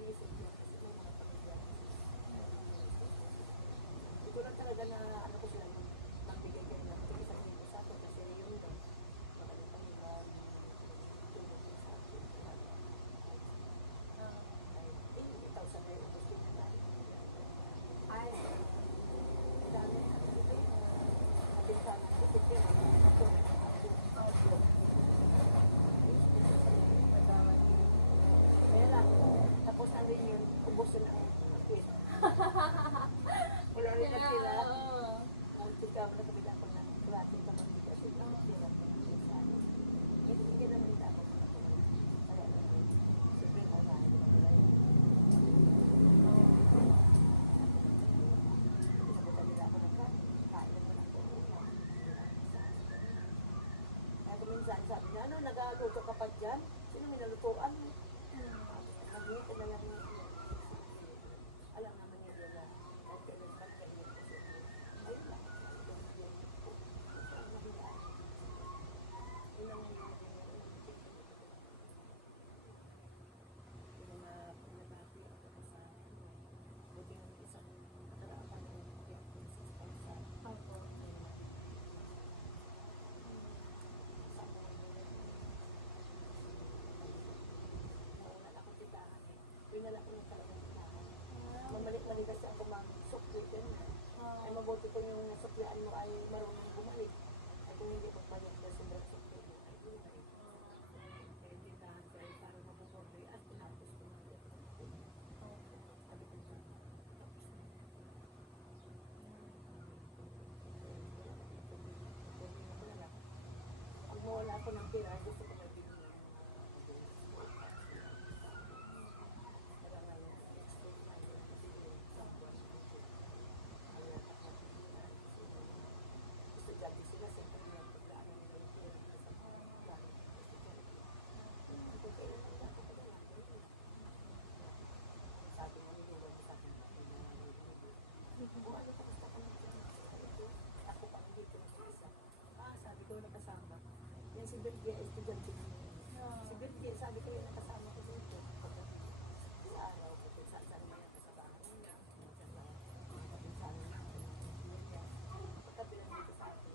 Iisip niya kasi may mga pamilya. Hindi ko lang talaga na ano ko sila yung magbigay kayo ng isang linggo sa akin kasi yun lang. Makalimutan nila tulong sa akin. klase ka man dito kasi hirap ko ng sa ano. Hindi naman dapat kaya siyempre unahin mo nila yun. Sabutan nila ako ng kain naman ako. Kaya kung minsan sabi niya, ano, nag-aluto ka pa dyan? Sino may nalutuan? Nag-iito na lang yun. Alam naman niya yun na kahit kailan pagkainit kasi ayun lang. Yun ang pinabati ako sa buti ng isang karaapan ng sa Opo. Naunan ako titahan eh. Pinala ko ng talagang titahan. Mamalik-malik kasi ako mag-sukli din. Ay mabuti ko yung suklian mo ay marunong bumalik. Ay kung hindi magbalik na sobrang sukli mo, ay yun ay. Kaya titahan ko ay para mabubuhay at tinapos ko na yun. Sabi ko na, tapos na. Pag mawala ako ng pera, gusto ko may bigyan ng mga kaya ngayon, explain na yun kasi sa buwan ko. Kaya kapag estudyante sila, siyempre yung pagdaanan nila yung pera sa plano ng estudyante. Kung kailan lang ako pala lang, sabi nga nila, wag sa akin kung ano pa gusto ko ng ako pa dito sa isa. Sabi ko nakasama. Yan si Bergie, estudyante ko. Si Bergie, sabi ko yung nakasama ko dito. Sa araw, kung saan niya sa bahay niya. Kung saan niya. Pagkabi lang dito sa akin.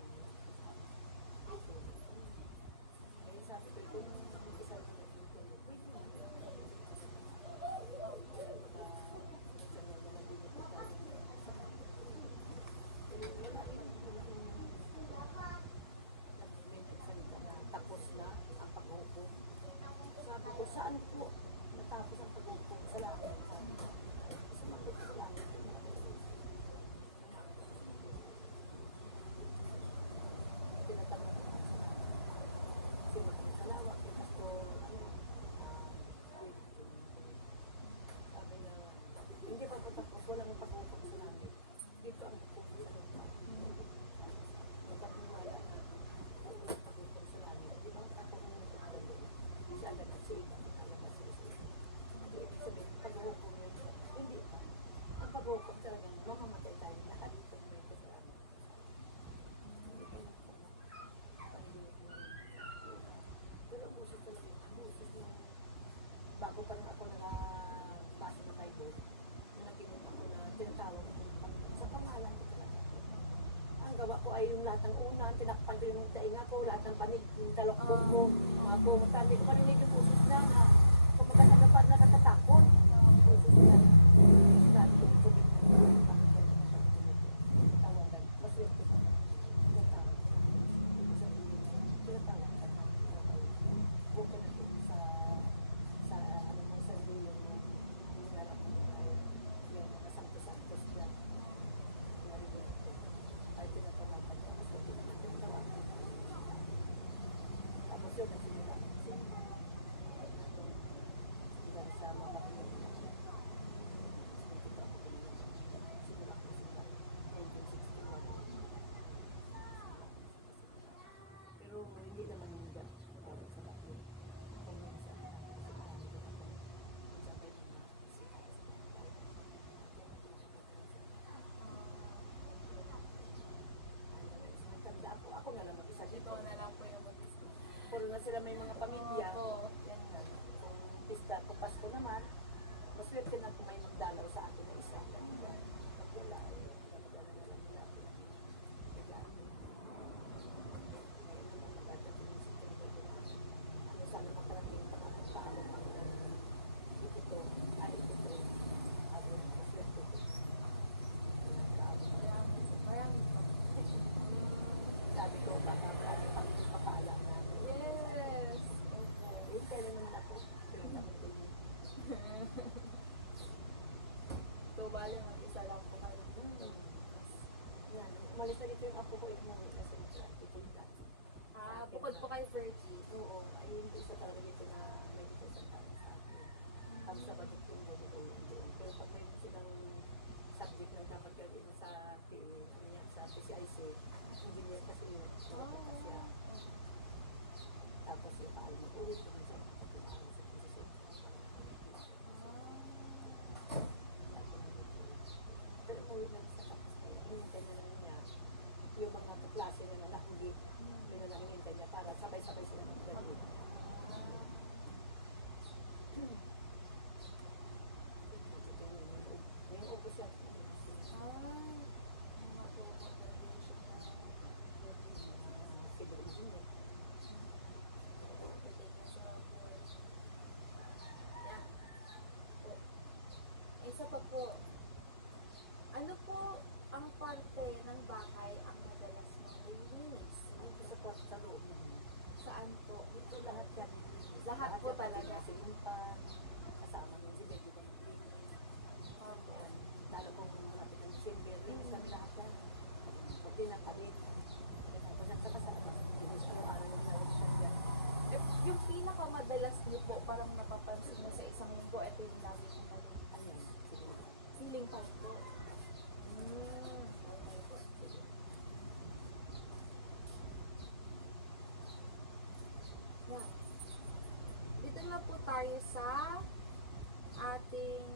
Ay sabi ko, kung isa niya dito. Tapos na ang pag-upo. Sabi ko, saan po natapos ang pag-upo? Sa langit. Sumagot sa langit. Tinatanong ko sa langit. Sinunod sa lawak. Ako, sabi na, hindi pa po tapos. Walang pag-upo sa langit. Dito ang pag-upo sa langit. Magkakimala na. Di ba tatanong mo sa akin? Siya na kasi nalabas siya. Ibig sabihin, pag-uhukom yun, hindi pa. Ang pag-uhukom talaga, mamamatay tayo, nakalito mo ito sa amin. Pero busos talaga, busos na. Bago pa lang ako nakapasa na tayo doon, nakinig ako na tinatawag ko sa pangalan ko talaga. Ang gawa ko ay yung lahat ng unan, tinakpan ko yung tainga ko, lahat ng panig, yung talokbog ko, mga kumata, hindi ko parinig yung pusos na, kung magkasagapan na natatakot. Pusos na. Sabi ko, tubig na. Tawagan. Maswerte ko pa. Tinatawag. Tinatawag ka na. Huwag ka na po sa ano mo, sa dulo mo. Yung narap mo ay yung makasantos-santos dyan. Ay tinatawagan ko. Tapos tinatawagan ko. Tapos yun, nagsimula. Hanggang sa mabakilin ko. Nagkita ko ko nila. Simula ko sila. 1961. Pero hindi naman yung dyan. Tawag sa bakilin. Kung minsan, sa marami ko ako. Minsan may mga sikay sa bakilin. Nagtanda ako na lang mag-isa dito. Ito na lang po yung mag-isip. Puro na sila may mga pamilya. Opo. Yan na. Kung pista ko Pasko naman, maswerte na kung may magdalaw sa akin na isa. Pag wala, magdala na lang nila ako. Ngayon naman magdadating yung sityo. Ano sana makarating pa ang paalam ang ito, ay ito. Ako na maswerte ko. Marami pa. Sabi ko, baka marami pang papaalam na. Yes! Opo. Kailan naman ako? Pinatawag ko yun. Virgie. Oo, ay hindi sa talaga dito na nag-presentahan sa akin. Tapos sa budget yung medyo doon. Pero pag may silang subject na dapat gawin sa ano yan, sa PCIC, engineer kasi yun. Kasi tapos yung paalam mo ulit kung sa pagpapaalam sa PCIC. Pero umuwi na sa tapos kaya hinintay na lang niya yung mga kaklase na nakahuli. Yun na lang hinintay niya para sabay-sabay sila mag-graduate. Ngayong August yan. Ay, mga po, graduation na Civil engineer. pagdating sa course. Yeah. Isa pa po, ano po ang parte ng bahay ang madalas nililinis? Sa loob na. Saan po? Ito lahat yan. Lahat po talaga. Silimpan, kasama ng si Baby Bang. Lalo kung malapit ng December, linis kami lahat yan. Pag din ang tabi. Tapos ang kasama, araw-araw lang namin siya dyan. Eh, yung pinakamadalas niyo po, parang napapansin mo sa isang linggo, ito yung lagi ng malinis. Ano yan? Siguro. Ceiling fan po. Hmm. Yan. Dito na po tayo sa ating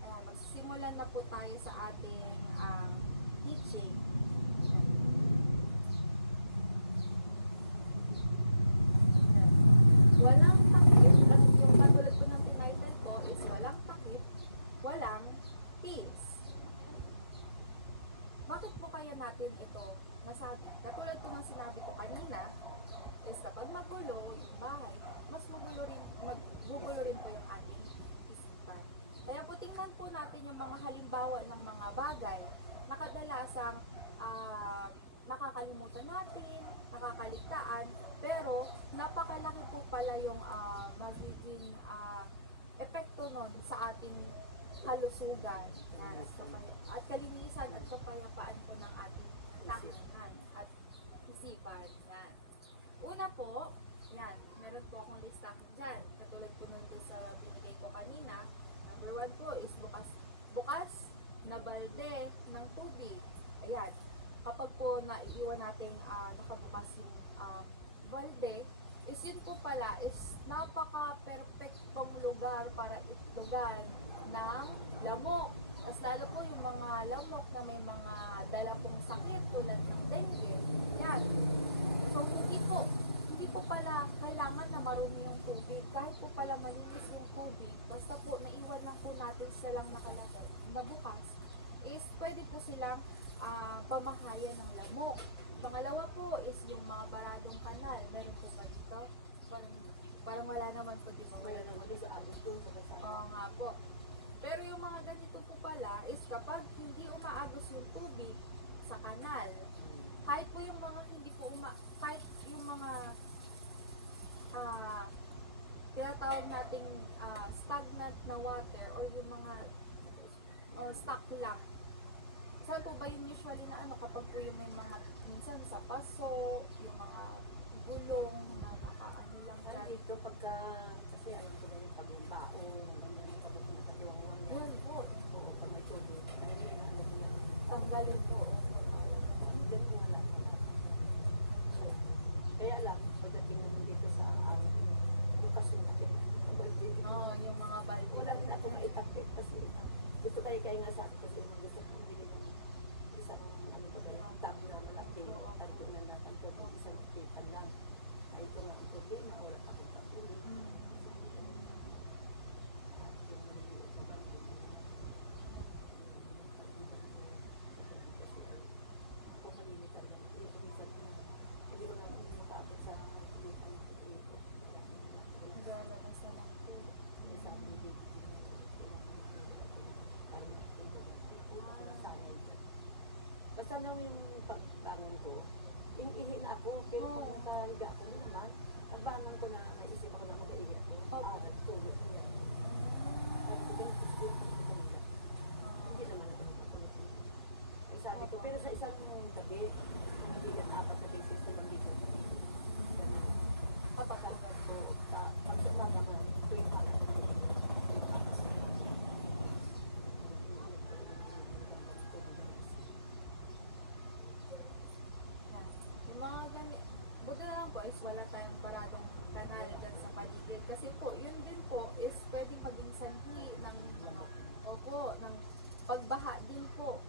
magsisimula na po tayo sa ating teaching. Yan. Walang takip, at yung katulad po ng tinitle ko is walang takip, walang peace. Bakit po kaya natin ito nasabi? Katulad po ng sinabi ko kanina, is kapag magulo yung bahay, mas magulo rin po yung ating isipan. Kaya po tingnan po natin yung mga halimbawa ng mga bagay na kadalasang nakakalimutan natin, nakakaligtaan, pero napakalaki po pala yung magiging epekto nun sa ating kalusugan at kalinisan at kapayapaan po ng ating tahanan at isipan. Yan. Una po, yan, meron po akong listahan dyan. Katulad po nun sa binigay ko kanina. Number 1 po is bukas na balde ng tubig. Ayan. Kapag po naiiwan natin nakabukas yung balde, is yun po pala is napaka-perfectong lugar para itlogan ng lamok. Mas lalo po yung mga lamok na may mga dala pong sakit tulad ng dengue. Yan. So hindi po pala kailangan na marumi yung tubig. Kahit po pala malinis yung tubig, basta po naiwan lang po natin silang nakalagay na bukas, is pwede po silang pamahayan ng lamok. Pangalawa po is yung mga baradong kanal. Meron po ba dito? Parang wala naman po dito. Wala naman din sa amin doon sa kasama. Oo nga po. Pero yung mga ganito po pala is kapag hindi umaagos yung tubig sa kanal, kahit po yung mga hindi po kahit yung mga tinatawag nating stagnant na water or yung mga stock lang. Saan po ba yung usually na kapag po yung may mga minsan sa paso, yung mga gulong na nakaano lang Parang dyan. dito pagka, kasi alam ko na yung pag-umbao, yung pag na sa tiwang-uwang yan. Yan po. Oo, pag may tubig. Kaya yun, alam mo na. Tanggalin po. Diyan ko wala. Kaya lang, pagdating naman dito sa araw, bukas yung natin. Oo, yung mga balde. Wala rin ako maitapit kasi gusto tayo kaya nga sa akin kasi gusto ko hindi mo isang ano ko dahil ang dami na malaki tanto na natanto isang tipan lang. Ay ito nga ang problema, wala pa akong tapos. Kung malilitan lang, hindi ko minsan hindi ko na makaabot sa kulitan ng kulitan. Nagana na sa mga po. Sabi ko, basta lang yung pagtangon ko, ihin ako, pero kung nakahiga ako na naman, nagbanan ko na naisip ako na mag-ihi ako, nagtulog ko yan. Sabi ko, nagtulog ko na. Hindi naman ako nagtulog. Sabi ko, pero sa isang tabi, kung nabigat 4 na basis na lang dito. Ganun. po is wala tayong paradong kanal dyan sa paligid. Kasi po, yun din po is pwedeng maging sanhi ng, opo, ng pagbaha din po.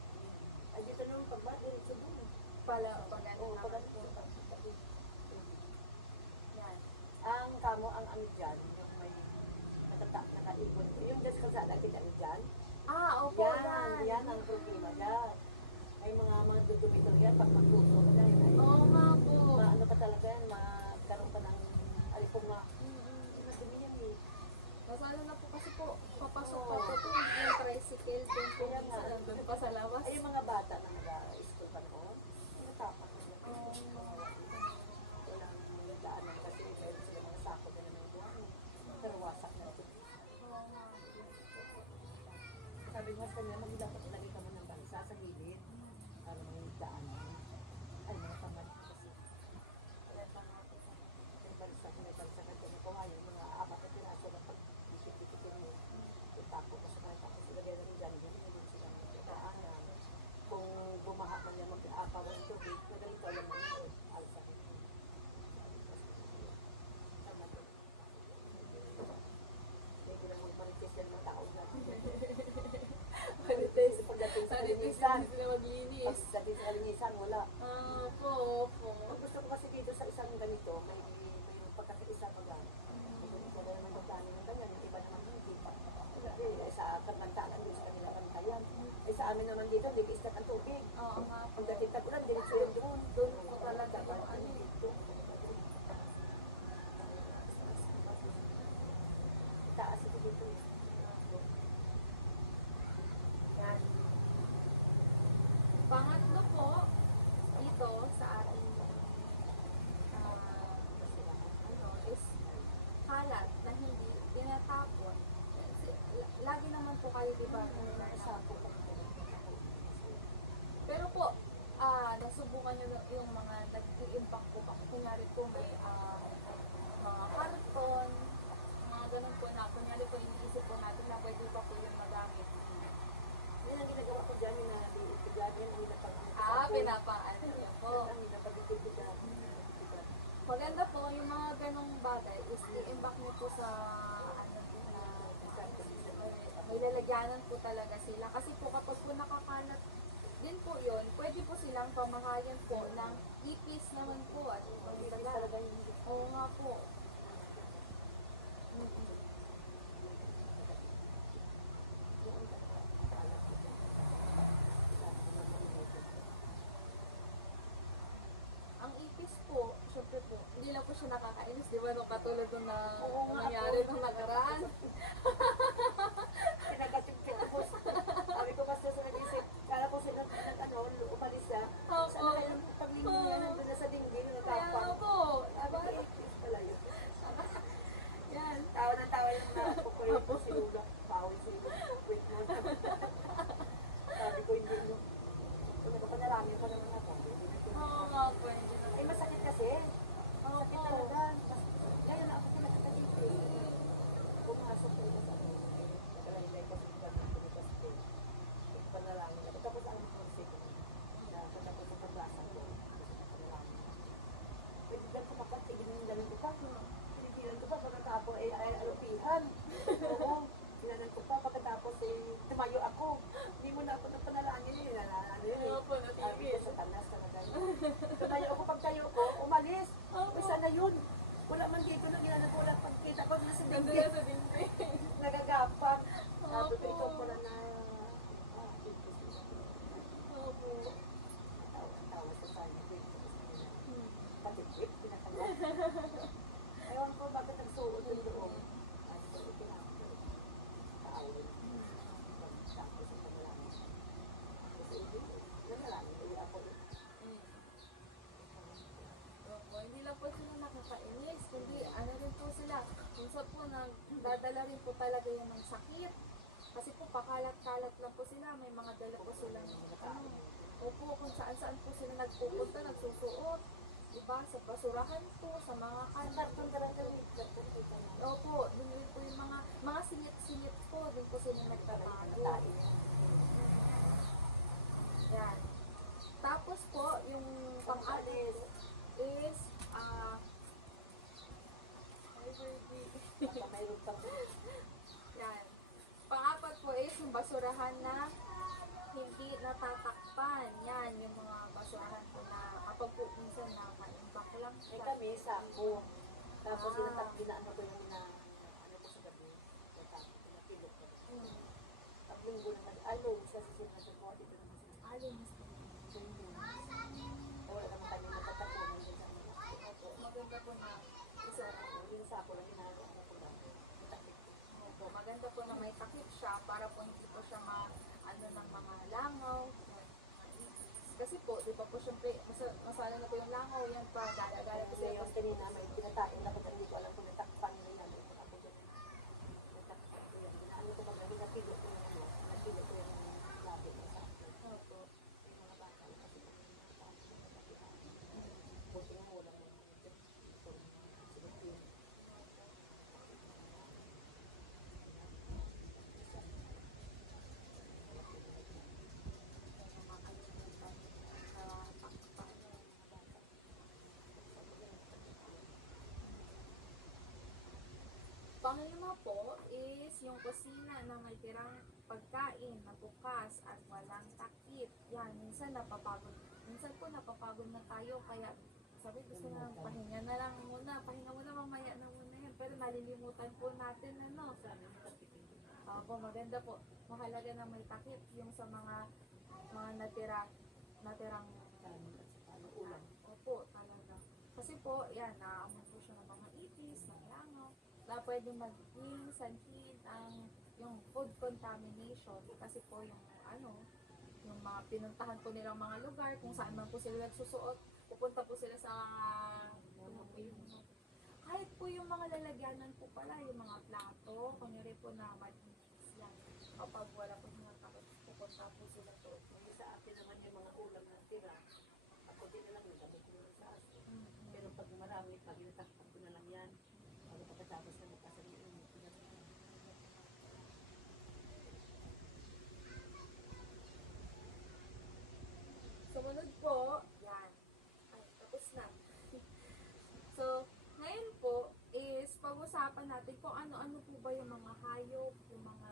Ay, dito naman pagba, diretso doon. Pagano Oo, naman pagano po. po. Yan. Ang kamo, ang ano dyan, yung may nakaipon. Yung dyan sa kalsada, kita niyo dyan. Opo, Yan ang problema dyan. May mga dudumito yan, pag magluto ka dyan, ay, Oo nga po. ano pa talaga yan, magkaroon pa ng, ay kung madumi yan eh. Masalo na po kasi po, papasok pa po yung tricycle, doon po Kaya nga. minsan, doon pa sa labas. Ay, yung mga bata na nag-school pa noon, tinatapak na yun. Walang daanan kasi meron sila mga sako na ng buwan. Pero wasak na ito. Oo nga. Sabi ko sa kanya, dapat ilagay ka mo ng bansa sa gilid para may daanan. Ay, mga tamad kasi. Kaya may bansa ka dyan. Kung ayaw, mga apat na piraso na pag-isip-isikin mo. Itapo ka sa mga tapos ilagay na rin dyan. Yan, hindi sila ng daanan. Kung bumaha man yan, mag-aapaw ang tubig, na ganito alam mo yun. Alsa. Tamad yun. Hindi lang mag-marites yan mga tao na. Marites. Pagdating sa Marites kalinisan. hindi sila maglinis. Pagdating sa kalinisan, wala. Opo, opo. Ang gusto ko kasi dito sa isang ganito, may pagkakaisa pa gano'n. Kaya naman yung plano ng ganyan, yung iba naman hindi pa. Ay sa kamantalan, doon sa kanila pantayan. Ay sa amin naman dito, hindi istat ang tubig. Oo nga po. Pagdating tagulan, diretso yun doon. Doon po talaga yung ano dito. Itaas ito dito. Yan. Pangatlo po, dito sa ating is kalat na hindi tinatapon. Lagi naman po kayo, di ba, Sapo ka. pero po, nasubukan nyo yung mga nag-i-impact po pa. Kunyari po may mga karton, mga ganun po na, kunyari po iniisip po natin na pwede pa po yung magamit. Yan ang ginagawa ko dyan, yung naliit ko dyan, yan ang hinapag. Pinapaano niyo po. Ang hinapag-itid ko dyan. Maganda po, yung mga ganong bagay is i-imbak nyo po sa ano po na may lalagyanan po talaga sila. Kasi po kapag po nakakalat din po yun, pwede po silang pamahayan po ng ipis naman po at Talaga yung oo nga po. Ang ipis po, syempre po, hindi lang po siya nakakainis, di ba, nung katulad nung nangyari nung nakaraan. pinagatik-tik ko. Sabi ko basta sa nag-isip, kala ko sila umalis siya. Oo. Saan kayo paglingin niya nandun na sa dinggin, Kaya natapang. po, Sabi ko, diba? pala yun. Yan. Tawa ng tawa yung nakukulit ko si Lula. Bawal si Lula. Wait mo. Sabi ko, hindi mo. Kung nagpapanalangin pa naman ako. Oo nga po, hindi na. Ay, masakit kasi. Oo Sakit po. talaga. Ngayon na ako pinakakatip eh. Pumasok ko sa ano. Nagalanday ko sa pinipas ko. Panalangin ako. Tapos ang musik. Tapos ang paglasan ko. Panalangin. Pwede lang ko makatigil yung dalang ko pa. Pinigilan ko pa pagkatapos ay alupihan. Oo. Pinanan ko pa pagkatapos ay tumayo ako. Hindi mo na ako napanalangin yun. Ano yun eh. Oo po, natigil. Sabi ko sa tanas talaga yun. Tumayo ako pagtayo ko, umalis. Uy, sana yun. Wala man dito na ginanap ko. Wala pagkita ko na sa Ganda dingding. na sa dingding. Nagagapang. Sabi ko, Opo. ikaw pala na... Opo. Tawa sa sana ko. Patipip, pinakala. Ewan ko, bakit nagsuot yung doon. Ay, so, itinapos. Kaawin. Tapos sa panalangin. Kasi hindi, nanalangin. Hindi ako. Opo, hindi lang po sila nakakainis, kundi ano rin po sila. Minsan po nagdadala rin po talaga yan ng sakit. Kasi po pakalat-kalat lang po sila, may mga dala po silang ano. Opo, kung saan-saan po sila nagpupunta, nagsusuot. Diba? Sa basurahan po, sa mga Karton talaga rin. Karton dito na. Opo, dun rin po yung mga singit-singit po, dun po sila nagtatago. Yan. Tapos po, yung pang-alis is Baka mayroon pang Yan. Pang-apat po is yung basurahan na hindi natatakpan. Yan, yung mga basurahan po na kapag po minsan nakaimbak lang may siya. kami, sako. Tapos Ah. ginaan ko yung ano ko sa gabi. Tapos pinapilot ko. Mm. Paglinggo naman, sa susunod na po, dito naman sila. Alinis po. Wala naman kami matatapunan din sa mga. Opo. Maganda po na isa. Yung sako lang ginagawa ko lang. Takip. Opo. Maganda po na may takip siya para po hindi po siya ano ng mga langaw. Yan. Kasi po, di ba po syempre, masala na po yung langaw, yan pa, gala-gala po Kasi siya. yung kanina may pinatain ako, hindi ko alam kung natakpan nila. Ako dyan. Natakpan ko yan. Ano ko ba, hinapilot ko yung ano, hinapilot ko yung labi ng sako. Opo. Yung mga bata, kasi buti yung ulam mo. Pangalima po is yung kusina na may tirang pagkain na bukas at walang takip. Yan, minsan napapagod. Minsan po napapagod na tayo kaya sabi gusto na pahinga na lang muna. Pahinga muna, mamaya na muna yan. Pero nalilimutan po natin ano. Opo, maganda po. Mahalaga na may takip yung sa mga natirang Ulam. Opo, talaga. Kasi po, yan, naaamoy po siya ng mga itis, ng langaw, na pwede maging sanhin ang yung food contamination kasi po yung yung mga pinuntahan po nilang mga lugar, kung saan man po sila nagsusuot, pupunta po sila sa kahit po yung mga lalagyanan po pala, yung mga plato, kunyari po na malinis yan. Kapag wala po mga takot, pupunta po sila to. Yung sa akin naman yung mga ulam na tira, ako din na lang yung gamit ko lang sa akin. Pero pag marami, pag inatakpan ko na lang yan, bago pagkatapos na magkasaliin mo. Sumunod po, yan. Ay, tapos na. So, ngayon po is pag-usapan natin kung ano-ano po ba yung mga hayop, yung mga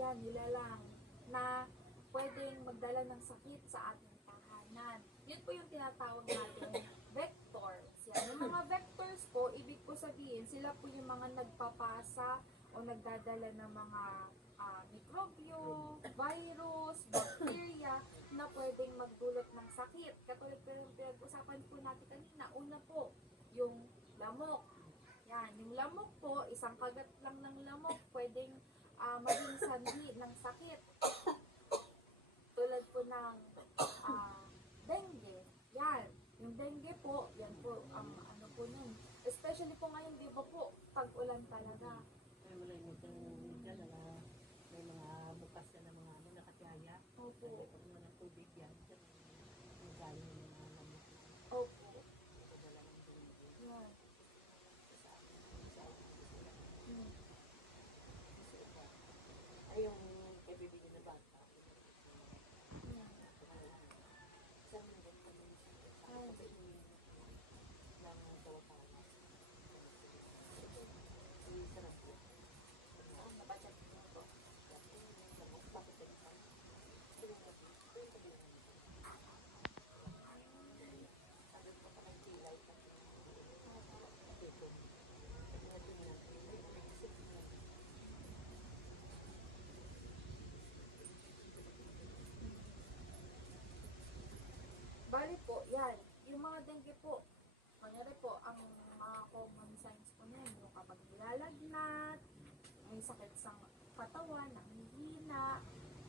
yan, nilalang na pwedeng magdala ng sakit sa ating tahanan. Yun po yung tinatawag natin vectors. Yan. Yung mga vectors po, ibig po sabihin, sila po yung mga nagpapasa o nagdadala ng mga mikrobyo, virus, bacteria na pwedeng magdulot ng sakit. Katulad po yung pinag-usapan po natin kanina, una po, yung lamok. Yan, yung lamok po, isang kagat lang ng lamok, pwedeng maging sanhi ng sakit. Tulad po ng dengue. Yan, yung dengue po, yan po, ano po nun. Especially po ngayon, di ba po, tag-ulan talaga. Kaya wala yung dyan, may mga bukas na mga nakatiyaya. Opo. Pag mga ng tubig yan, dyan, yung galing ng mga lamok. Opo. Dala ng tubig. Yan. Hmm. Ay, yung kaibigan na bata. Yan. Saan mo naging kami ng tawapalas. Yung sarap po. Saan nabadyan ko po? Bakit ito? Sabi ko pa ng kilay kasi dito. Bali po, yan. Yung mga dengue po, kunyari po, ang mga common signs po niyan, yung kapag nilalagnat, may sakit sa katawan, nanghihina,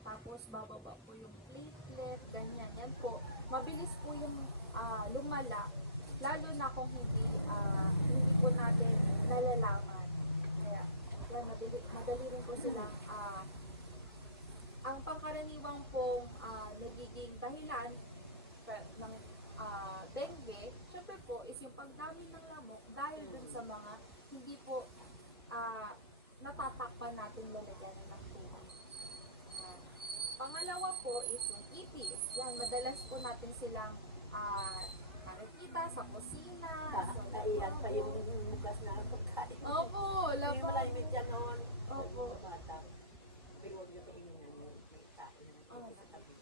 tapos bababa po yung platelet, ganyan. Yan po, mabilis po yung lumala, lalo na kung hindi po natin nalalaman. Kaya, madali rin po silang ang pangkaraniwang pong nagiging dahilan ng dengue, syempre po, is yung pagdami ng lamok dahil dun sa mga hindi po natatakpan natin lalagyan ng tubig. Pangalawa po is yung itis. Yan, madalas po natin silang makikita sa kusina. Sa Kaiyan pa yung bukas na pagkain. Opo, Hindi labo. malamig dyan noon. Opo. Yung bata. Pero huwag niyo kainin yung may kain Oo. sa tabi.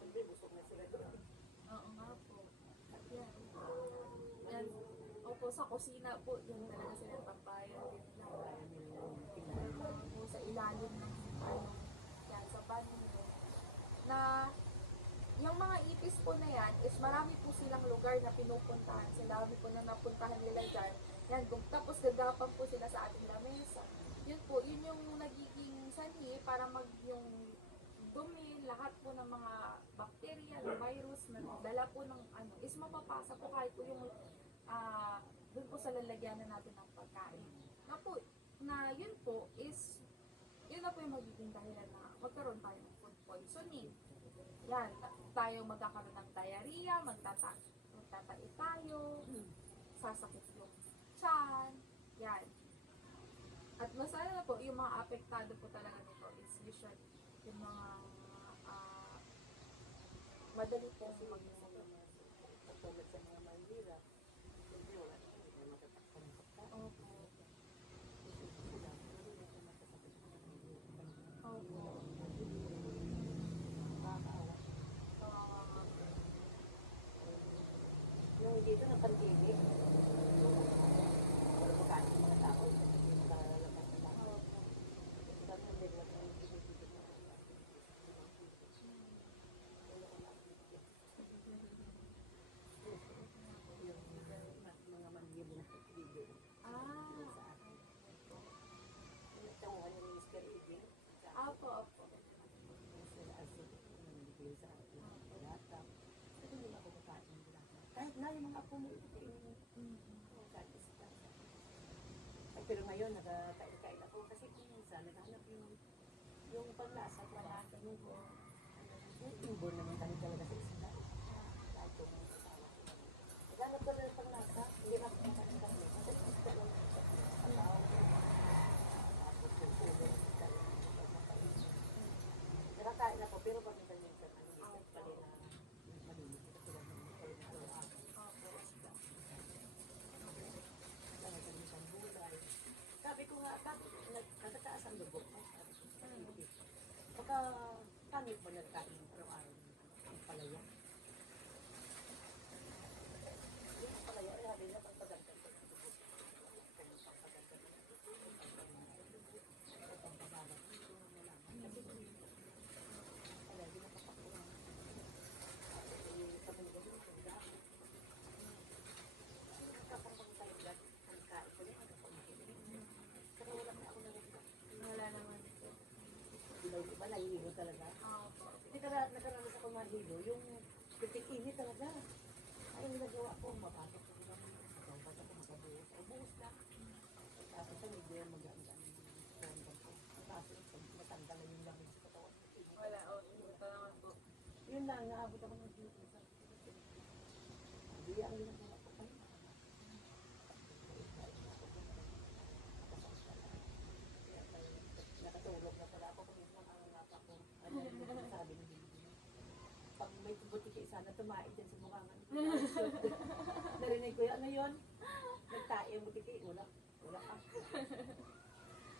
Hindi, busog na sila doon. Oo nga po. Yan. Yan. Opo, sa kusina po, yan talaga sila papayan din lang. Kaya nila yung tingnan. Po sa ilalim ng ano, yan, sa banyo. Na yung mga ipis po na yan is marami po silang lugar na pinupuntahan. Sila po na napuntahan nila dyan. Yan, tapos gagapang po sila sa ating lamesa. Yun po, yun yung nagiging sanhi para yung dumi, lahat po ng mga bacteria, virus na dala po ng ano, is mapapasa po kahit po yung doon po sa lalagyanan natin ng pagkain. Na yun po is, yun na po yung magiging dahilan na magkaroon tayo ng food poisoning. Yan, tayo magkakaroon ng diarrhea, magtatai tayo, sasakit yung tiyan, yan. At masaya na po, yung mga apektado po talaga nito is usually yung mga madali pong mag-isip. Pagkalat sa mga mahirap. Hindi, wala na. Hindi matatakpan ng pagkain. Opo. Sila, hindi na matasakit ng mga Opo. nakakaawa. Kawawa nga po. Yung dito na pandemic, wala makain ng mga tao, hindi makalabas na lang. Opo. Sabi ng nila, yung dito na yung mga manhilo na video sa akin. Nagtawa niya ni Mr. Edwin. Opo, opo. Sila Asin, nanibigay sa akin. Lata. Kasi hindi ako kakain ng lata. Kahit na yung mga apo mo, kahit isa. Ay, pero ngayon, nakakain ako kasi kung minsan, naghanap yung panlasa ko. Yung ibon naman kami talaga sa isla. Kahit kung kasama ko. Naghanap ko na ng panlasa, hindi na ako kakain kami. Kasi isla lang sa pataw. Tapos yung ulo, nakakain ako, pero pag minsan, ano, minsan pala na malinis. Kasi lang yung araw-araw. Talaga minsan bulay. Sabi ko nga, nagtataas ang dugo mo. Baka pangit mo nagkain araw-araw ng palaya. Yung palaya, ay sabi na pagpaganda ko. Kasi palagi nakapakuha. Sabi ko, yung dami. Kapag tayo dyan, ang kain ko yung pero wala na ako nalagyan. Wala naman po. Iba nahihilo talaga. Opo. Hindi ka nakaranas ako mahilo, yung pitik-init talaga. Ay, yung nagawa ko, mapasok ko naman. Mapasok ko, makabuhos. Ay, buhos na. Tapos sa medyo yung mag-aangan yung kondom ko. Tapos matanggal na yung lamig sa katawan. Wala, ito naman po. Yun lang, naabot ako ng dito. Hindi ang ginagawa ko. Ay, nakatulog na pala ako kung yung ang anak ko. Ano yung sabi ng baby. Pag may butiki sana tumaid din sa bukangan. Narinig ko yun, ano yun? Nagtae yung butiki, wala ka.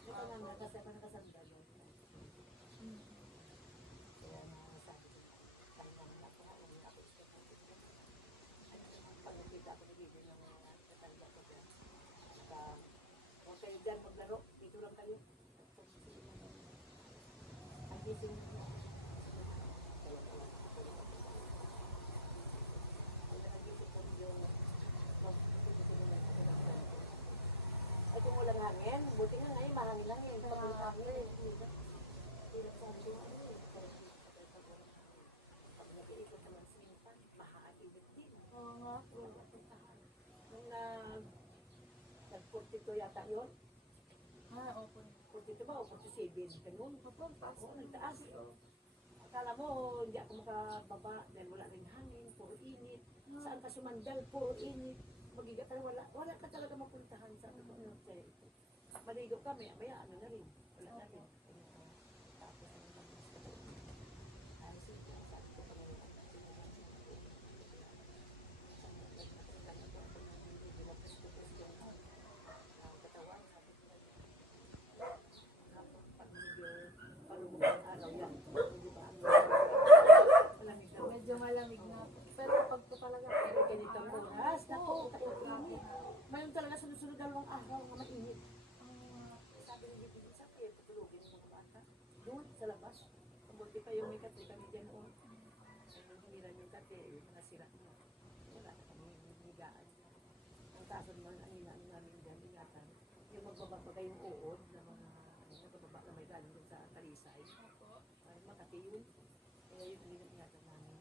Ito naman, kasi ako nakasandal yun. Kaya nga sabi ko, tayo naman ako nga, wala ako gusto ko. Pag nakita ako ni baby ng mga katanda ko dyan. Huwag kayo dyan maglaro, dito lang kayo. Ang gising niyo. Ang nagising ko yung ay kung walang hangin, buti nga ngayon mahangin lang yun. Pag walang hangin, hirap sa hangin ano eh. Pag nag-iikot naman sinpan, mahaaibit din. Oo nga po. Nung nag-42 yata yun, Opo. 42 ba o 47? Ganun. Opo, taas. Oo, nagtaas. Akala mo, hindi ako makababa dahil wala rin hangin, puro init. Saan ka sumandal, puro init. Magiga ka, wala ka talaga mapuntahan sa ano kaya ito. Maligo kami, maya ano na rin. Wala na rin. Tapos ano lang, ay sige, sabi ko pa ngayon. tubig na. Pero kapag po talaga, Pero ganitong oras, naku, grabe. mayroon talaga sunod-sunod dalawang araw na mainit. Ah, Sabi ni Bibi, sabi, tutulogin mo mga bata. Doon, sa labas. Kamuti pa yung may kate kami dyan noon. Ay, nung humiran yung kate, yung mga sira na. Wala na kami higaan. Ang kaso naman, ang hinaan namin dyan, ingatan. Yung magbababa kayong uod na mga, nagbababa na may galing dun sa Talisay. opo. Ay, Makati yun. Kaya yun, hindi na ingatan namin.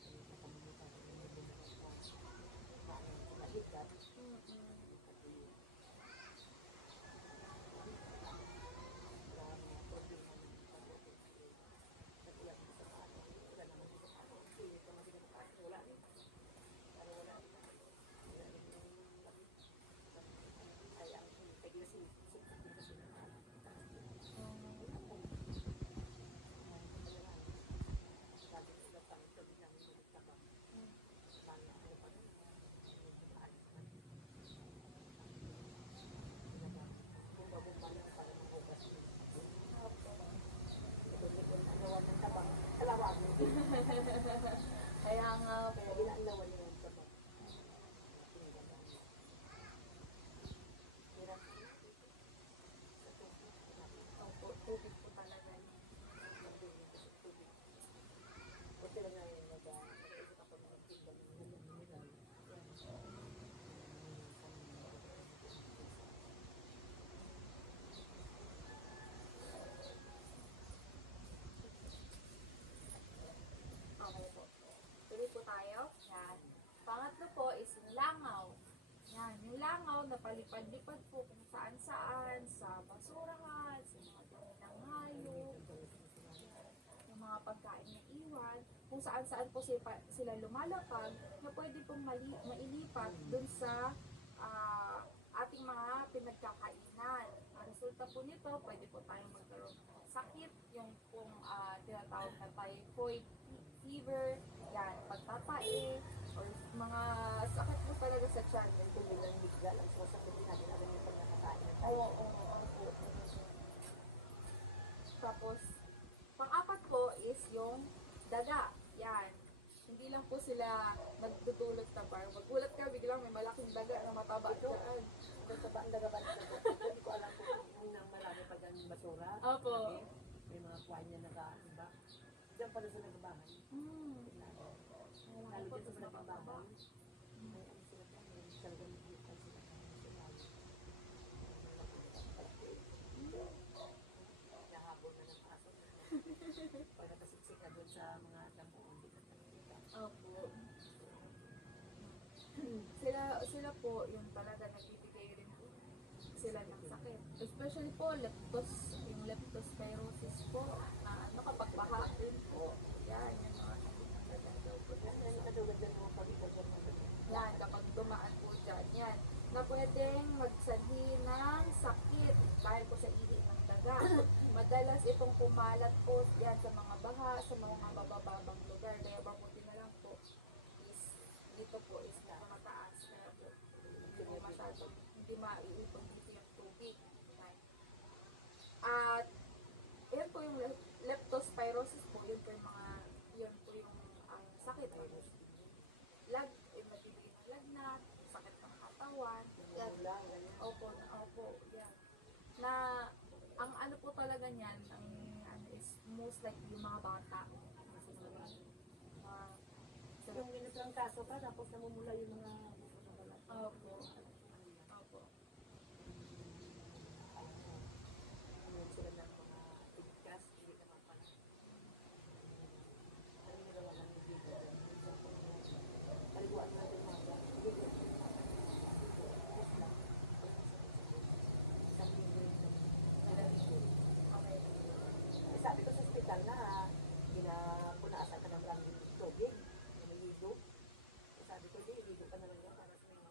Ay, nakamulitan kami yung bumaba. Mahigdat. Makati yun. Kaya nga po. Opo, tubig po talaga. Okay po. Tuloy po tayo. Yan. Pangatlo po is yung langaw. Yan. Yung langaw na palipad-lipad po kung saan-saan, sa basurahan, sa mga dumi ng hayop, yung mga pagkain na iwan, kung saan-saan po sila lumalapag, na pwede pong mailipat dun sa ating mga pinagkakainan. Ang resulta po nito, pwede po tayong magkaroon ng sakit, yung pong tinatawag na typhoid fever, yan, pagtatae, or mga sakit po talaga sa tiyan. Yung tubig ng bigla lang sa sakit din natin alam yung pagkakatayan. Oo. Tapos, pang-apat po is yung daga. Yan. Hindi lang po sila nagdudulot na bar. Magulat ka, biglang may malaking daga na mataba dyan. Kung sa banda ka ba hindi ko alam kung nang marami pa dyan basura. Opo. Okay? May mga kuwan niya naka-iba. Diyan pala sa nagbahay. Lalo dyan sa nagbahay. May ano sila pa, may talagang nakita sila. Nahabol na ng aso. Pag nakasiksik ka doon sa mga damo, hindi ka nakikita. Opo. Sila po, yung talaga nagbibigay rin po sila ng sakit. Especially po, yung leptospirosis po, na ano kapag baha din po. Yan, yung mga nagagalaw po. Ano ka daw ganda mo pag ikaw dyan mo? Yan, kapag dumaan po dyan, yan, na pwedeng magsanhi ng sakit dahil po sa ihi ng daga. Madalas itong kumalat po yan sa mga baha, sa mga mabababang lugar. Kaya mabuti na lang po is dito po is na mataas. Kaya po, hindi po masyadong, hindi maiipag dito yung tubig. Yan. At, yan po yung leptospirosis po, yun po yung mga, yun po yung sakit. Magbibigay ng lagnat, sakit ng katawan. Yan. Opo, yan. Na, ang ano po talaga niyan, ang ano is most likely yung mga bata. Kasi Yung ginagalang kaso ka, tapos namumula yung mga gusto na wala. Opo. Ano sila ng mga tigkas, hindi naman pala. Ano yung nagawa ng dito? Paliguan natin mga dito. Sabi ko sa hospital na punasan ka ng maraming tubig, naligo. Sabi ko, di, iligo ka na lang yan para sa mga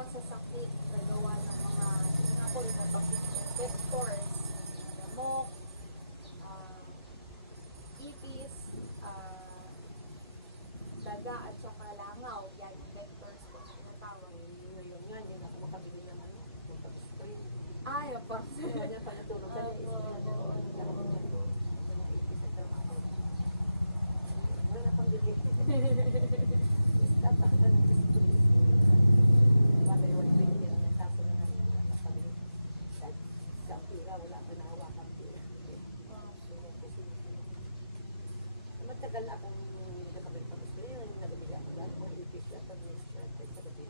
pangaiwas sa sakit na gawa ng mga ako yung vectors, lamok, ah, ipis, daga at saka langaw. Yan yung vectors po na tinatawag. Ngayon nga, hindi na ako makabili ng ano, spray. Ay, opo. Kaya niya pa natulog sa niya, Opo, opo. wala na pang bili. Stop ako na ng spray. Wala yung bili niya, kaso na nakabili. Sa pira, wala pa nahawakan pira. Matagal na akong nakabili pang spray, nabili ako dahil kung ipis na pag-spray, pag-spray.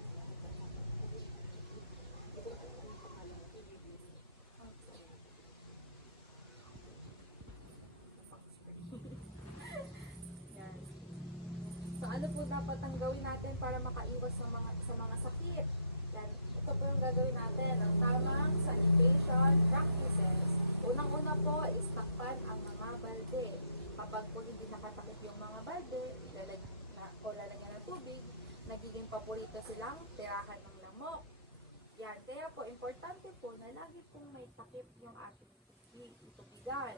Yan. So ano po dapat ang gawin natin para makaiwas sa mga sakit? Yan. Ito po yung gagawin natin. Ang tamang sanitation practices. Unang-una po is takpan ang mga balde. Kapag po hindi nakatakip yung mga balde, lalagyan ng tubig, nagiging paborito silang tirahan ng lamok. Yan. Kaya po, importante po na lagi pong may takip yung ating tubigan.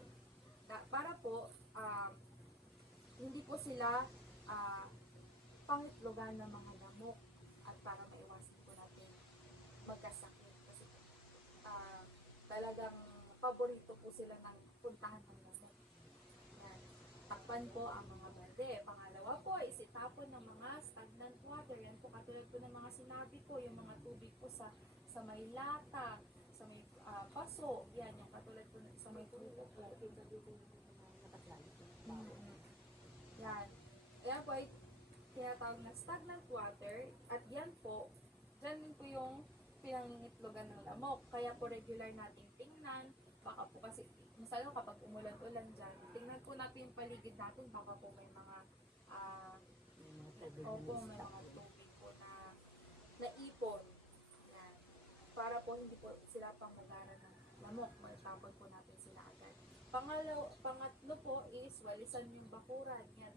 Para po, hindi po sila pangitlogan ng mga lamok at para maiwasan po natin magkasakit. Kasi talagang paborito po sila ng puntahan ng lamok. Yan. Takpan po ang mga balde. Pangalawa po is itapon ng mga stagnant water. Yan po katulad po ng mga sinabi ko, yung mga tubig po sa may lata, sa may paso. Yan, yung katulad po sa may tubo po. Yan. Kaya po ay tinatawag na stagnant water at yan po, dyan din po yung pinangingitlogan ng lamok. Kaya po regular nating tingnan, baka po kasi, masalo kapag umulan-ulan dyan, tingnan po natin yung paligid natin, baka po may mga may mga tubig po na naipon. Yan. Para po hindi po sila pang magara ng lamok, matapon po natin sila agad. Pangatlo po is walisan yung bakuran. Yan.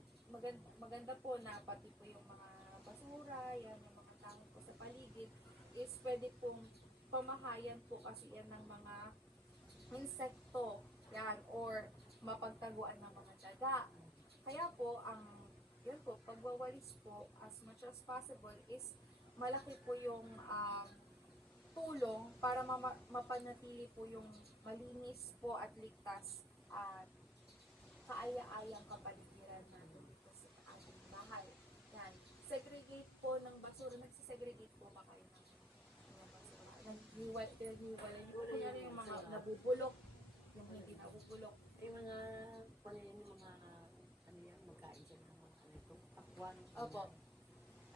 Maganda po na pati po yung mga basura, yan, yung mga gamit po sa paligid, is pwede pong pamahayan po kasi yan ng mga insekto, yan, or mapagtaguan ng mga daga. Kaya po, yan po, pagwawalis po, as much as possible, is malaki po yung tulong para mapanatili po yung malinis po at ligtas at kaaya-ayang kapaligiran natin dito sa ating bahay. Yan. Segregate po ng basura. Nagsisegregate po ba kayo ng mga basura? Naghiwalay. Kunyari yung mga nabubulok, yung hindi nabubulok. Yung mga, yung mga, ano yan, magkain dyan ng mga, ano ito, pakwan. Opo.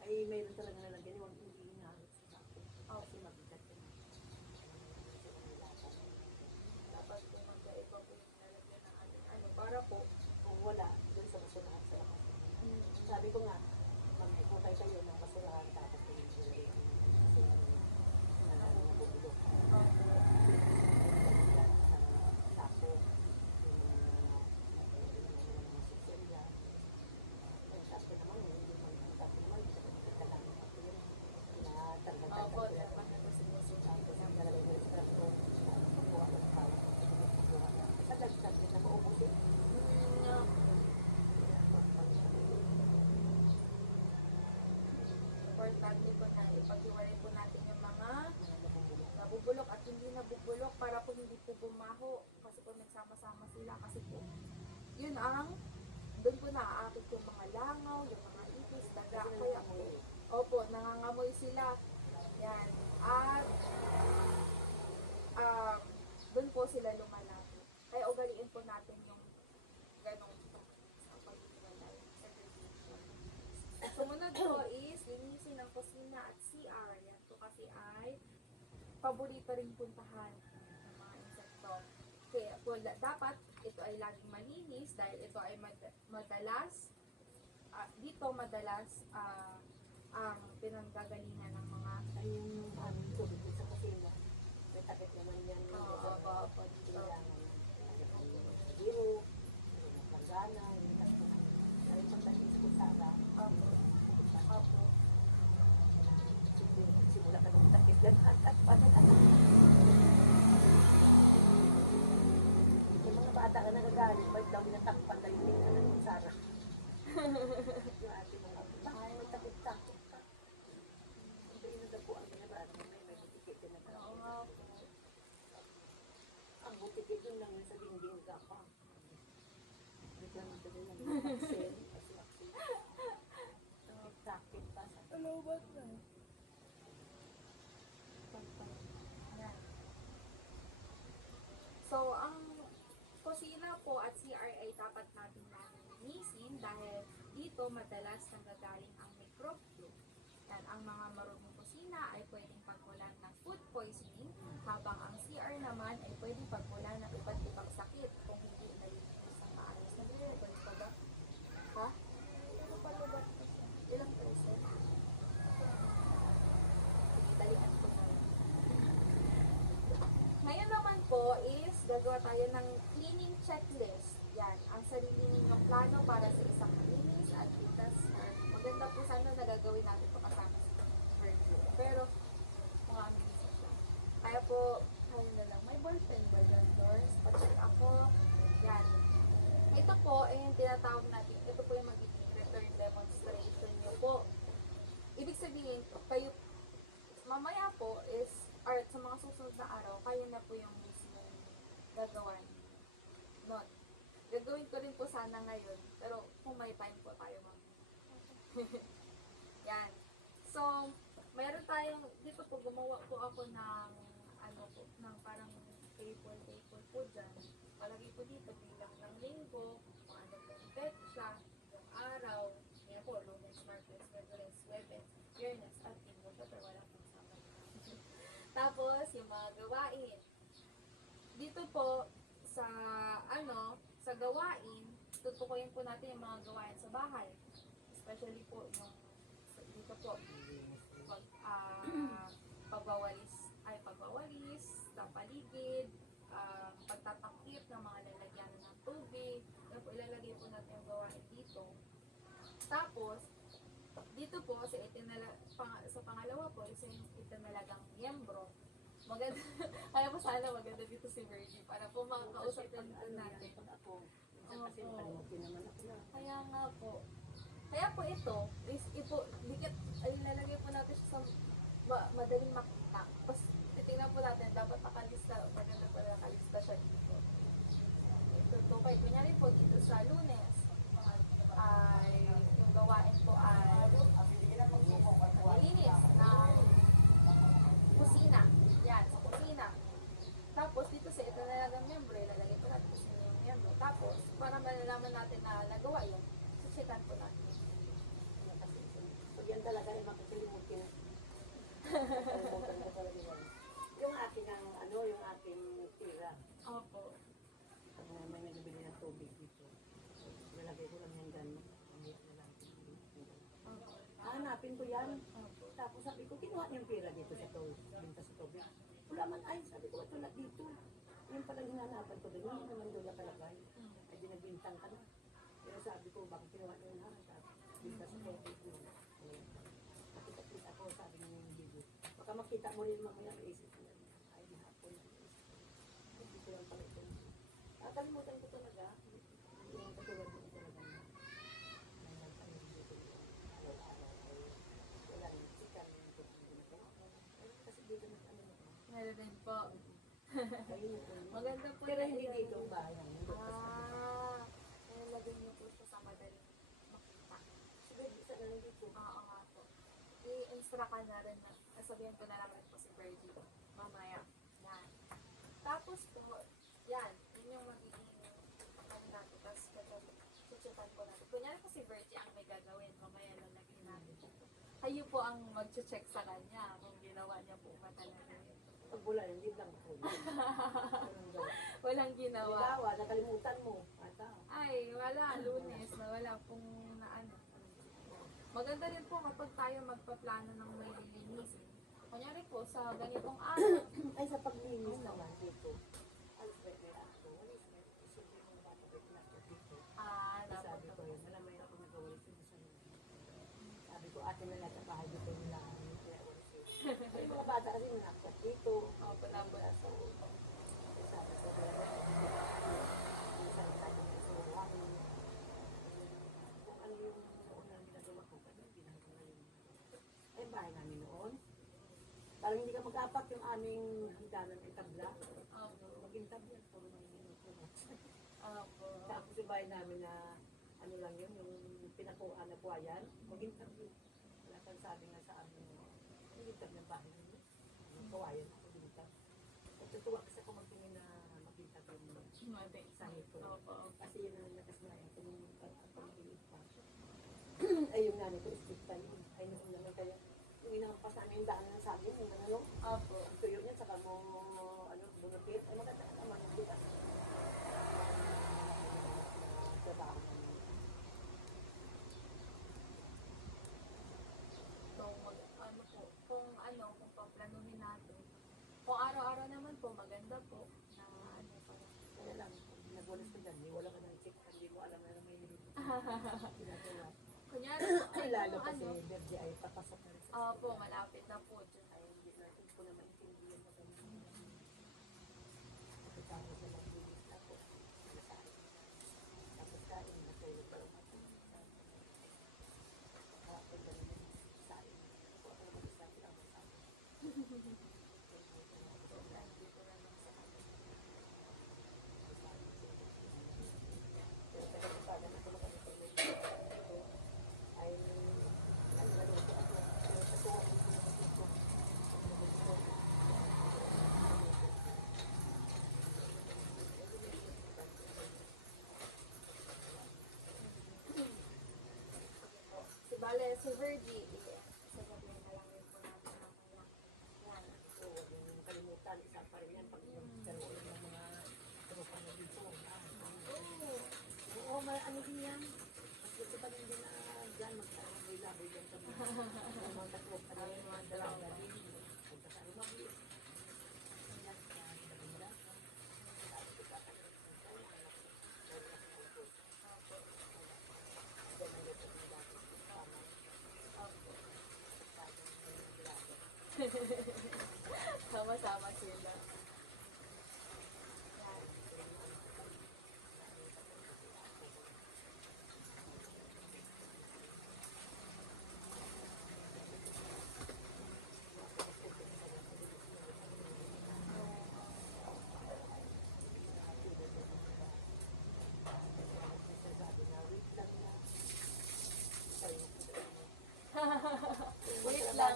Ay, mayroon talaga nalagyan yung hindi inahalos sa akin. Opo. Kasi mabigat yun. Dapat po magkaiba po yung nalagyan ng ating para po. Kung wala, dun sa basurahan sa lakas. Sabi ko nga, mag-ikutay kayo ng basurahan tapos pinigilin. Kasi, nabubulok. Opo. Sako, yung sitselya. Ang sako naman, hindi man, ang sako naman, hindi naman kailangan ako yun. Tinatanggal-tanggal Opo, ko yan. dapat na po sinusunod. Tapos ang nalagay ko yung strato, makuha ko ng bawat makuha na. Sa dagdag din na maubusin. Importante po na ipaghiwalay po natin yung mga nabubulok at hindi nabubulok para po hindi po bumaho kasi po nagsama-sama sila kasi po yun doon po naaakit yung mga langaw, yung mga ipis, daga, kaya po opo, nangangamoy sila yan at doon po sila lumalapit kaya ugaliin po natin yung ganong paghiwalay. Sumunod po is linisin ang kusina at CR. Yan po kasi ay paborito ring puntahan ng mga insekto. Kaya po dapat ito ay laging malinis dahil ito ay madalas ang pinanggagalingan ng mga Yung aming tubig sa kusina. May takip naman yan. opo dito. Biro, langgana, yung takip. Ay, pagdating sa kusara, Opo. simula ka nung galing, ba't daw natakpan na yung tingnan ng Sara? Yung ate mo nga, bakit may takot-takot ka? Hindi na daw po ang ginaraan mo, may butikit na Oo nga po. ang butikit doon lang sa dingding ka pa. Hindi ka nito din ang vaccine, kasi vaccine. Takot pa sa Lobat na. Ayan. So, ang kusina po at CR ay dapat natin linisin dahil dito madalas nanggagaling ang microbio. Yan, ang mga marunong kusina ay pwedeng pagmulan ng food poisoning, habang ang CR naman ay pwedeng pagmulan ng iba't ibang sakit kung hindi nalilinis ng maayos. Nalilinis pa ba? Ha? Ano pa ba? Ilang percent? Dalian ko na lang. Ngayon naman po is gagawa tayo ng cleaning checklist. Yan, ang sarili ninyong plano para sa isang malinis at ligtas na maganda po sana na gagawin natin ito kasama sa Virgil. Pero, mga amazing lang. Kaya po, kayo na lang, may ballpen ba dyan, Doors? Pacheck ako. Yan. Ito po, ay yung tinatawag natin, ito po yung magiging return demonstration nyo po. Ibig sabihin, kayo, mamaya po is, or sa mga susunod na araw, kayo na po yung mismo gagawan. Not. Gagawin ko rin po sana ngayon, pero kung may time po tayo mag Yan. So, mayroon tayong, dito po gumawa po ako ng, ano po, ng parang table po dyan. Palagi po dito bilang ng linggo, kung ano po yung petsa, yung araw, ngayon po, Lunes, Martes, Miyerkules, Huwebes, Biyernes, at Linggo, syempre wala pong Sabado. Tapos, yung mga gawain. Dito po, sa, sa gawain, tutukuyin po natin yung mga gawain sa bahay. Especially po yung, dito po, pagwawalis, sa paligid, pagtatakip ng mga lalagyan ng tubig. Yan po, ilalagay po natin yung gawain dito. Tapos, dito po, sa pangalawa po, isa yung itinalagang miyembro. Maganda, kaya po sana maganda dito si Virgie para po makakausap din natin. ako. Kasi nakalimutin naman ako na. Kaya nga po. Kaya po ito, is dikit, ay lalagay po natin siya sa madaling makita. Tapos titingnan po natin, dapat nakalista, maganda po nakalista siya dito. Ito po, kaya kunyari po dito sa Lunes, ay yung gawain po ay linis ng kusina. Yan, sa kusina. Tapos dito sa ito na lang miyembro, ilalagay po natin sa yung miyembro. Tapos, para malalaman natin na nagawa yun, susikan po natin. Kasi pag yan talaga ay makakalimutin. Nakalimutan ko talaga yan. Yung akin ang, yung aking tira. Opo. May nabili ng tubig dito. Nalagay ko lang yan dyan. Hanapin ko yan. Opo. Tapos sabi ko, kinuha niyang pira dito sa binta sa tubig. Wala man ay, sabi ko, ito lang dito. Yung palang hinanapan ko doon, yung naman doon nakalagay. Ay, dinagbintang ka na. Pero sabi ko, bakit kinuha niyo na? Binta sa tubig yun. Nakita-kita ako, sabi niya yung video. Baka makita mo rin mamaya, maisip ko yan. Ay, di hapon. Hindi ko lang pala ito. Nakalimutan ko talaga. Yung katulad ko talaga na. Wala rin, sikan yung ginagawa ko. Kasi dito nag-ano na. Meron din po. Ayun po. Maganda po Pero na hindi ilalagay. dito ang bahay. Ilalagay niyo po siya sa madaling makita. Siguro sa ganun dito. Oo nga po. I-instruct ka na rin na, sabihan ko na lang rin po si Virgie mamaya. Yan. Tapos po, yan. Yun yung magiging natin. Tapos, chuchutan po natin. Kunyari po si Virgie ang may gagawin. Mamaya lalagay natin ito. Kayo po ang mag-check sa kanya kung ginawa niya po ba talaga yun. Pag bulan, hindi lang po. Walang ginawa. Halimbawa, nakalimutan mo. Ata. Ay, wala. Lunes na wala pong naano. Maganda rin po kapag tayo magpaplano ng may lilinisin. Kunyari po, sa ganitong araw, Ay, sa paglinis naman dito. Alis ba may ako? Alis ba? Isipin mo ba ito dito? dapat Sabi ko yun, alam mo yun ako nag-awalis dito sa sabi ko, ate na nasa bahay dito nila. Ay, mga bata kasi manakot dito. Opo, dapat. Sabi ko, kaya minsan tayo dapat yung aming hangganan ay tabla. Opo. Maging tabla, puro may minuto. Opo. Tapos yung bahay namin na ano lang yun, yung pinakuha na buhayan, maging tabla. Wala kang sabi nga sa amin, maging tabla ng bahay ninyo. Yung kawayan ako dito. Natutuwa kasi ako magtingin na makita ko yung Mati. sangit ko. Opo. Kasi yun ang nakasnayan ko nung pag-iit pa. Ay yung nanay ko, stick pa yun. Ay noon naman kaya, yung inampas namin yung daanan ng saging, yung ano, Opo. ang tuyo niya, saka mo, ano, bunapit. Ay maganda ka naman, hindi ka. Trabaho namin. Kung paplanuhin natin. Kung araw-araw naman po, maganda po na ano pa. Kaya lang, nagulas ko dyan, wala ka ng check, hindi mo alam na may ginagawa. Kunyari po, Ay, lalo kasi, ano, Berdi ay papasok na rin sa opo, malapit na po dyan. ay hindi natin ko na maintindihan na ganun. Pagkatapos na maglilis ako, ano sa akin. Tapos kain, natulog pa lang ako. Kapag ganun sa akin. Ako ako naman sa akin ang sa akin. Pero pagkakasada na ko na kami sa ay ano naluto ako. Pero kasi ako naluto ko. Si Bale, si Virgie, sasabihin na lang yun po natin mamaya. Yan. So, yung kalimutan, isa pa rin yan pag nagkaroon ng mga tropa na dito. Oo, ano din yan. Mas gusto pa rin din na dyan, magkakaboy-laboy dyan sa mga katropa na yung mga dalaga din. Pagkasari mabili. Sama-sama sila. Yan.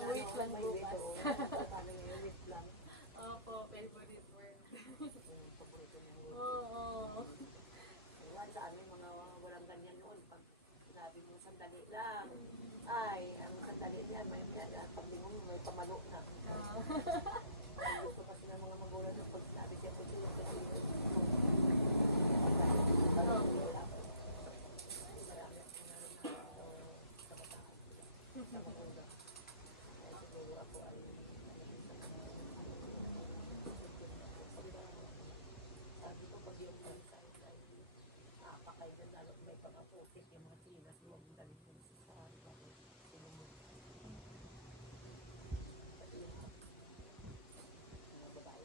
Wait lang bukas. Paano ngayon, wait lang. Opo, favorite word. Yung paborito niya. Oo. Iwan sa amin, mga walang ganyan noon. Pag sinabi mo sandali lang, ay, ang sandali niyan, may paglingon mo, may pamalo na. Gusto kasi ng mga magulang na pag sinabi siya, pag sinabi siya, siguro ako ay sabi ko pag yung minsan ay napakailan lalo may pang-aputik yung mga tinas mo ang dalit mo sa saan bakit sinunod pati yung mga babae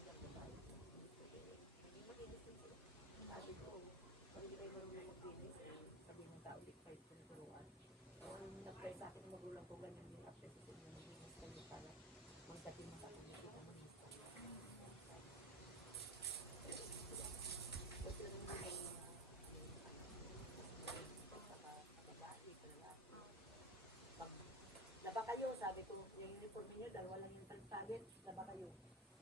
hindi makinis din sila sabi ko pag hindi kayo marunong magkinis sabi ng tao di kayo tinuturuan nung nag-try sa akin magulang ko ganyan yung after ko na maginis kayo para magdating mo sa akin hindi ka maginis kayo kasi rin yung pag laba kayo, sabi ko, yung uniform niyo, dalawa lang yung pagpalit, laba kayo.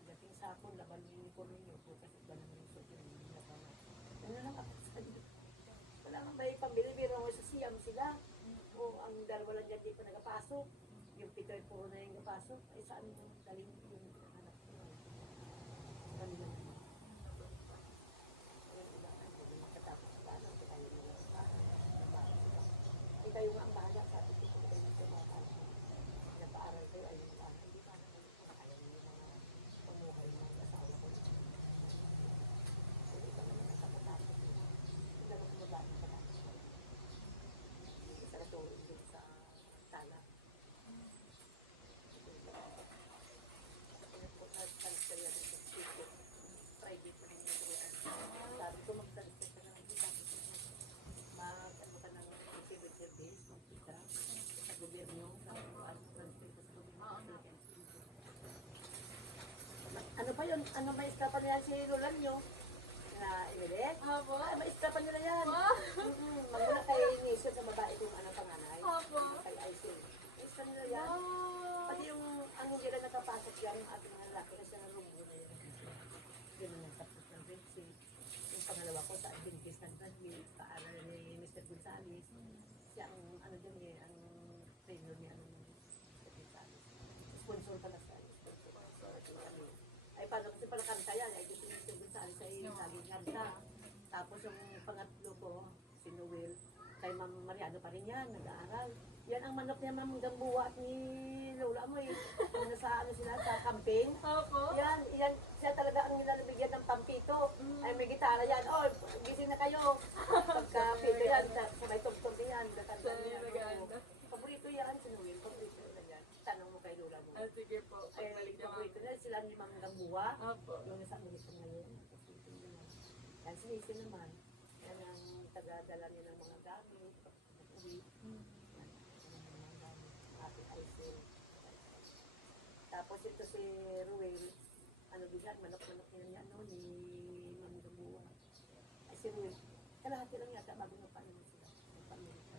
Pagdating sa ako, laban yung uniform niyo, bukas at balang yung suit yung laba na. Ano lang ako sa inyo? Wala nang may pambili, pero sa siyam sila. O ang dalawa lang dyan, di pa nagapasok. Yung pito ay puro na yung nagapasok. Ay saan yung daling yung anak ko? Kanila naman. Katapos ba, tayo nila sa eh kayo nga ang bahala sa atin kung kayo nito mga nagpaaral kayo ay yung paano hindi pa naman ito kaya nyo yung mga pamuhay ng asawa ko hindi pa naman nakapatapos hindi naman kumabaan nakapatapos isa na tulong din sa tala ano may iskapan nila si Lolan nyo? Na Emily? Opo. Ah, may iskapan nila yan. Wow. Magmula kay Nisha sa babae kung anong panganay. Opo. Kay Aisy. May iskapan nila yan. Wow. Pati yung ang hindi na nakapasok yan, yung ating mga lalaki na siya ng rumbo na yun. Yun ang nagtapos ng grade 6. Yung pangalawa ko sa Adventist nag-graduate, paaral ni Mr. Gonzales. Siya ang ano dyan eh, ang trainer ni ano, Mr. Gonzales. Sponsor pala siya. Sponsor kami. Ay paano kasi pala kanta yan, ay gusto ni Mr. Gonzales ay laging kanta. Tapos yung pangatlo ko, si Noel, kay Ma'am Mariano pa rin yan, nag-aaral. Yan ang manok niya, Ma'am Gambuwa at ni Lola mo eh. Kung nasa ano sila, sa camping. Opo. Yan, siya talaga ang nilalabigyan ng pampito. Ay may gitara yan. Oh, gising na kayo. Pagka pito yan, sabay tugtog yan. Nakanta niya. Naganda. Paborito yan, si Noel. Paborito na yan. Tanong mo kay Lola mo. Ah, sige po. Ay, Pagbalik niya paborito kami. na sila ni Ma'am Gambuwa. Opo. Yung nasa Amerika ngayon. Paborito nila. Yan, si Nisi naman. Yan ang taga-dala niya ng mga gamit. Uwi. Ate Aisel. Tapos ito si Ruel, ano bigat, manok-manok niya niya, no, ni Ma'am Gambuwa. Ay si Ruel, kalahati lang yata bago magpaano sila. Magpa-Amerika.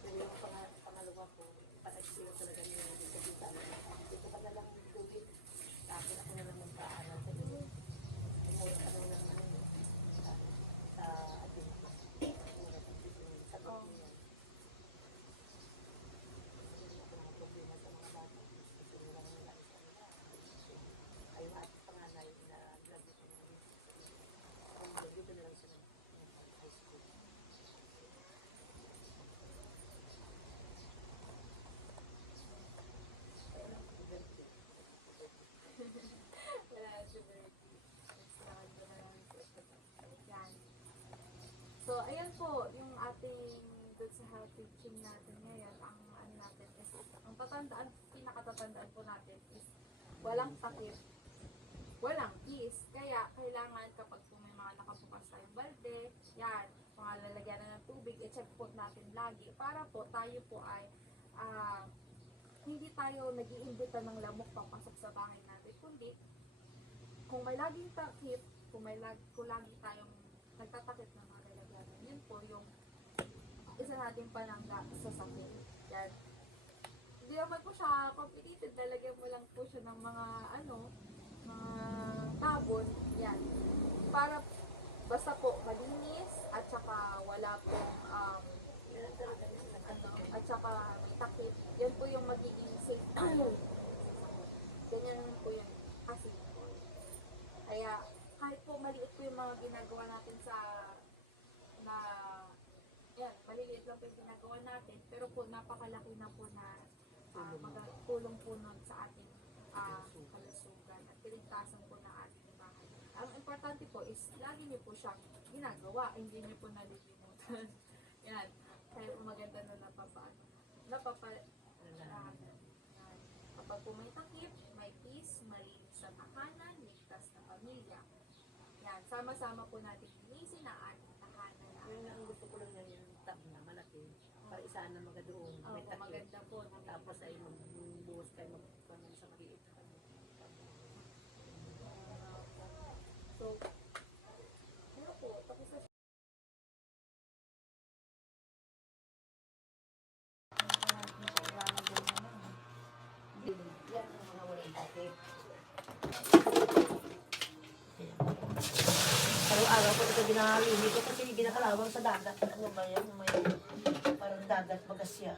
Pero yung pangalawa ko, parang talaga niya yung sa dito ka na lang tubig. Tapos ako na lang magpaaral sa dito. Umura ka lang ng ano, sa ating umura sa dito. Sa dito niya. Ako mga problema sa mga bata. Kasi nila nila isa nila. Ay, yung ating panganay na graduate na namin. Dito na lang siya ng high school. Wala, si Bertie. Nagsasabi ko na lang po. Yan. So, ayan po, yung ating doon sa health teaching natin ngayon, ang ano natin is, ang tatandaan, pinakatatandaan po natin is, walang takip, walang peace. Kaya, kailangan kapag po may mga nakabukas tayong balde, yan, mga lalagyan na ng tubig, i-check po natin lagi para po tayo po ay hindi tayo nag-iimbita ng lamok papasok sa bahay natin, kundi kung may laging takip, kung lagi tayong nagtatakip ng mga lalagyanan, yun po yung isa nating panangga sa sakit. Yan. Hindi naman po siya complicated, lalagyan mo lang po siya ng mga mga tabon, yan. Para basta po malinis at saka wala pong at saka may takip, yan po yung magiging safe tayo. Ganyan po yun kasi kaya kahit po maliit po yung mga ginagawa natin maliliit lang po yung ginagawa natin, pero po napakalaki na po na tulong po nun sa ating kalusugan at piligtasan po ng ating bahay. Ang importante po is lagi niyo po siyang ginagawa, hindi niyo po nalilimutan. Yan. Kaya po maganda na kapag po may takip, may peace, malinis sa tahanan, ligtas na pamilya. Yan, sama-sama po natin linisin ang ating tahanan. Yung ang gusto ko lang yan yung tab na malaki. Para isa na magadoon. May Opo, takip. maganda po. Tapos ay magbuhos kayo magpanon sa maliit. So, ano po, tapos sa Yan ang mga walang takip. Araw-araw ko ito ginahalinig ko kasi ginakalawang sa dagat. Ano ba yan? May parang dagat bagas siya.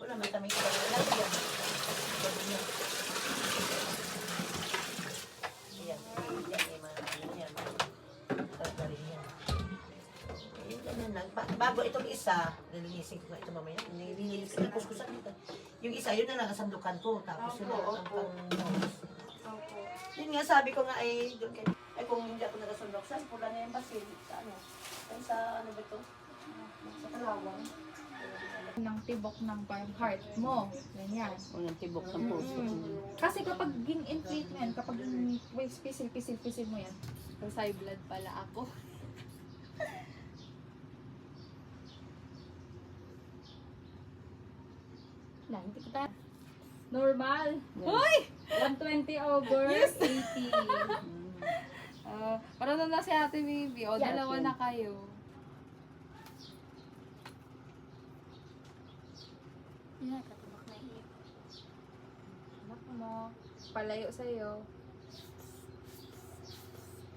Wala may tamay ka lang yan. Gabi niya. Ayan. Yan ay mga ano yan. Sargarin yan. Ayan, ganyan lang. Bago itong isa, nilinisin ko nga ito mamaya. Nilinisin ko sa dito. Yung isa, yun na lang kasandukan ko. Tapos yun na lang ang pang-nose. Yun nga, sabi ko nga ay doon kayo. Ay kung hindi ako nakasundok, saan pula na yung basil? Sa ano? Sa ano ba ito? Sa Kalawang. ng tibok ng parang heart mo. Ganyan. Unang tibok ng puso. Kasi kapag ging-inflate mo yan, kapag pisil mo yan, so high blood pala ako. Wala, hindi kita Normal. Hoy! 120 over 80. Marunong na si Ate Baby. O, Yeah, dalawa okay. na kayo. Yeah, katulak na iit. Anak mo, palayo sa'yo.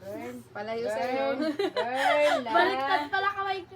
Girl, palayo sa'yo. Girl, Baliktad pala kamay ko.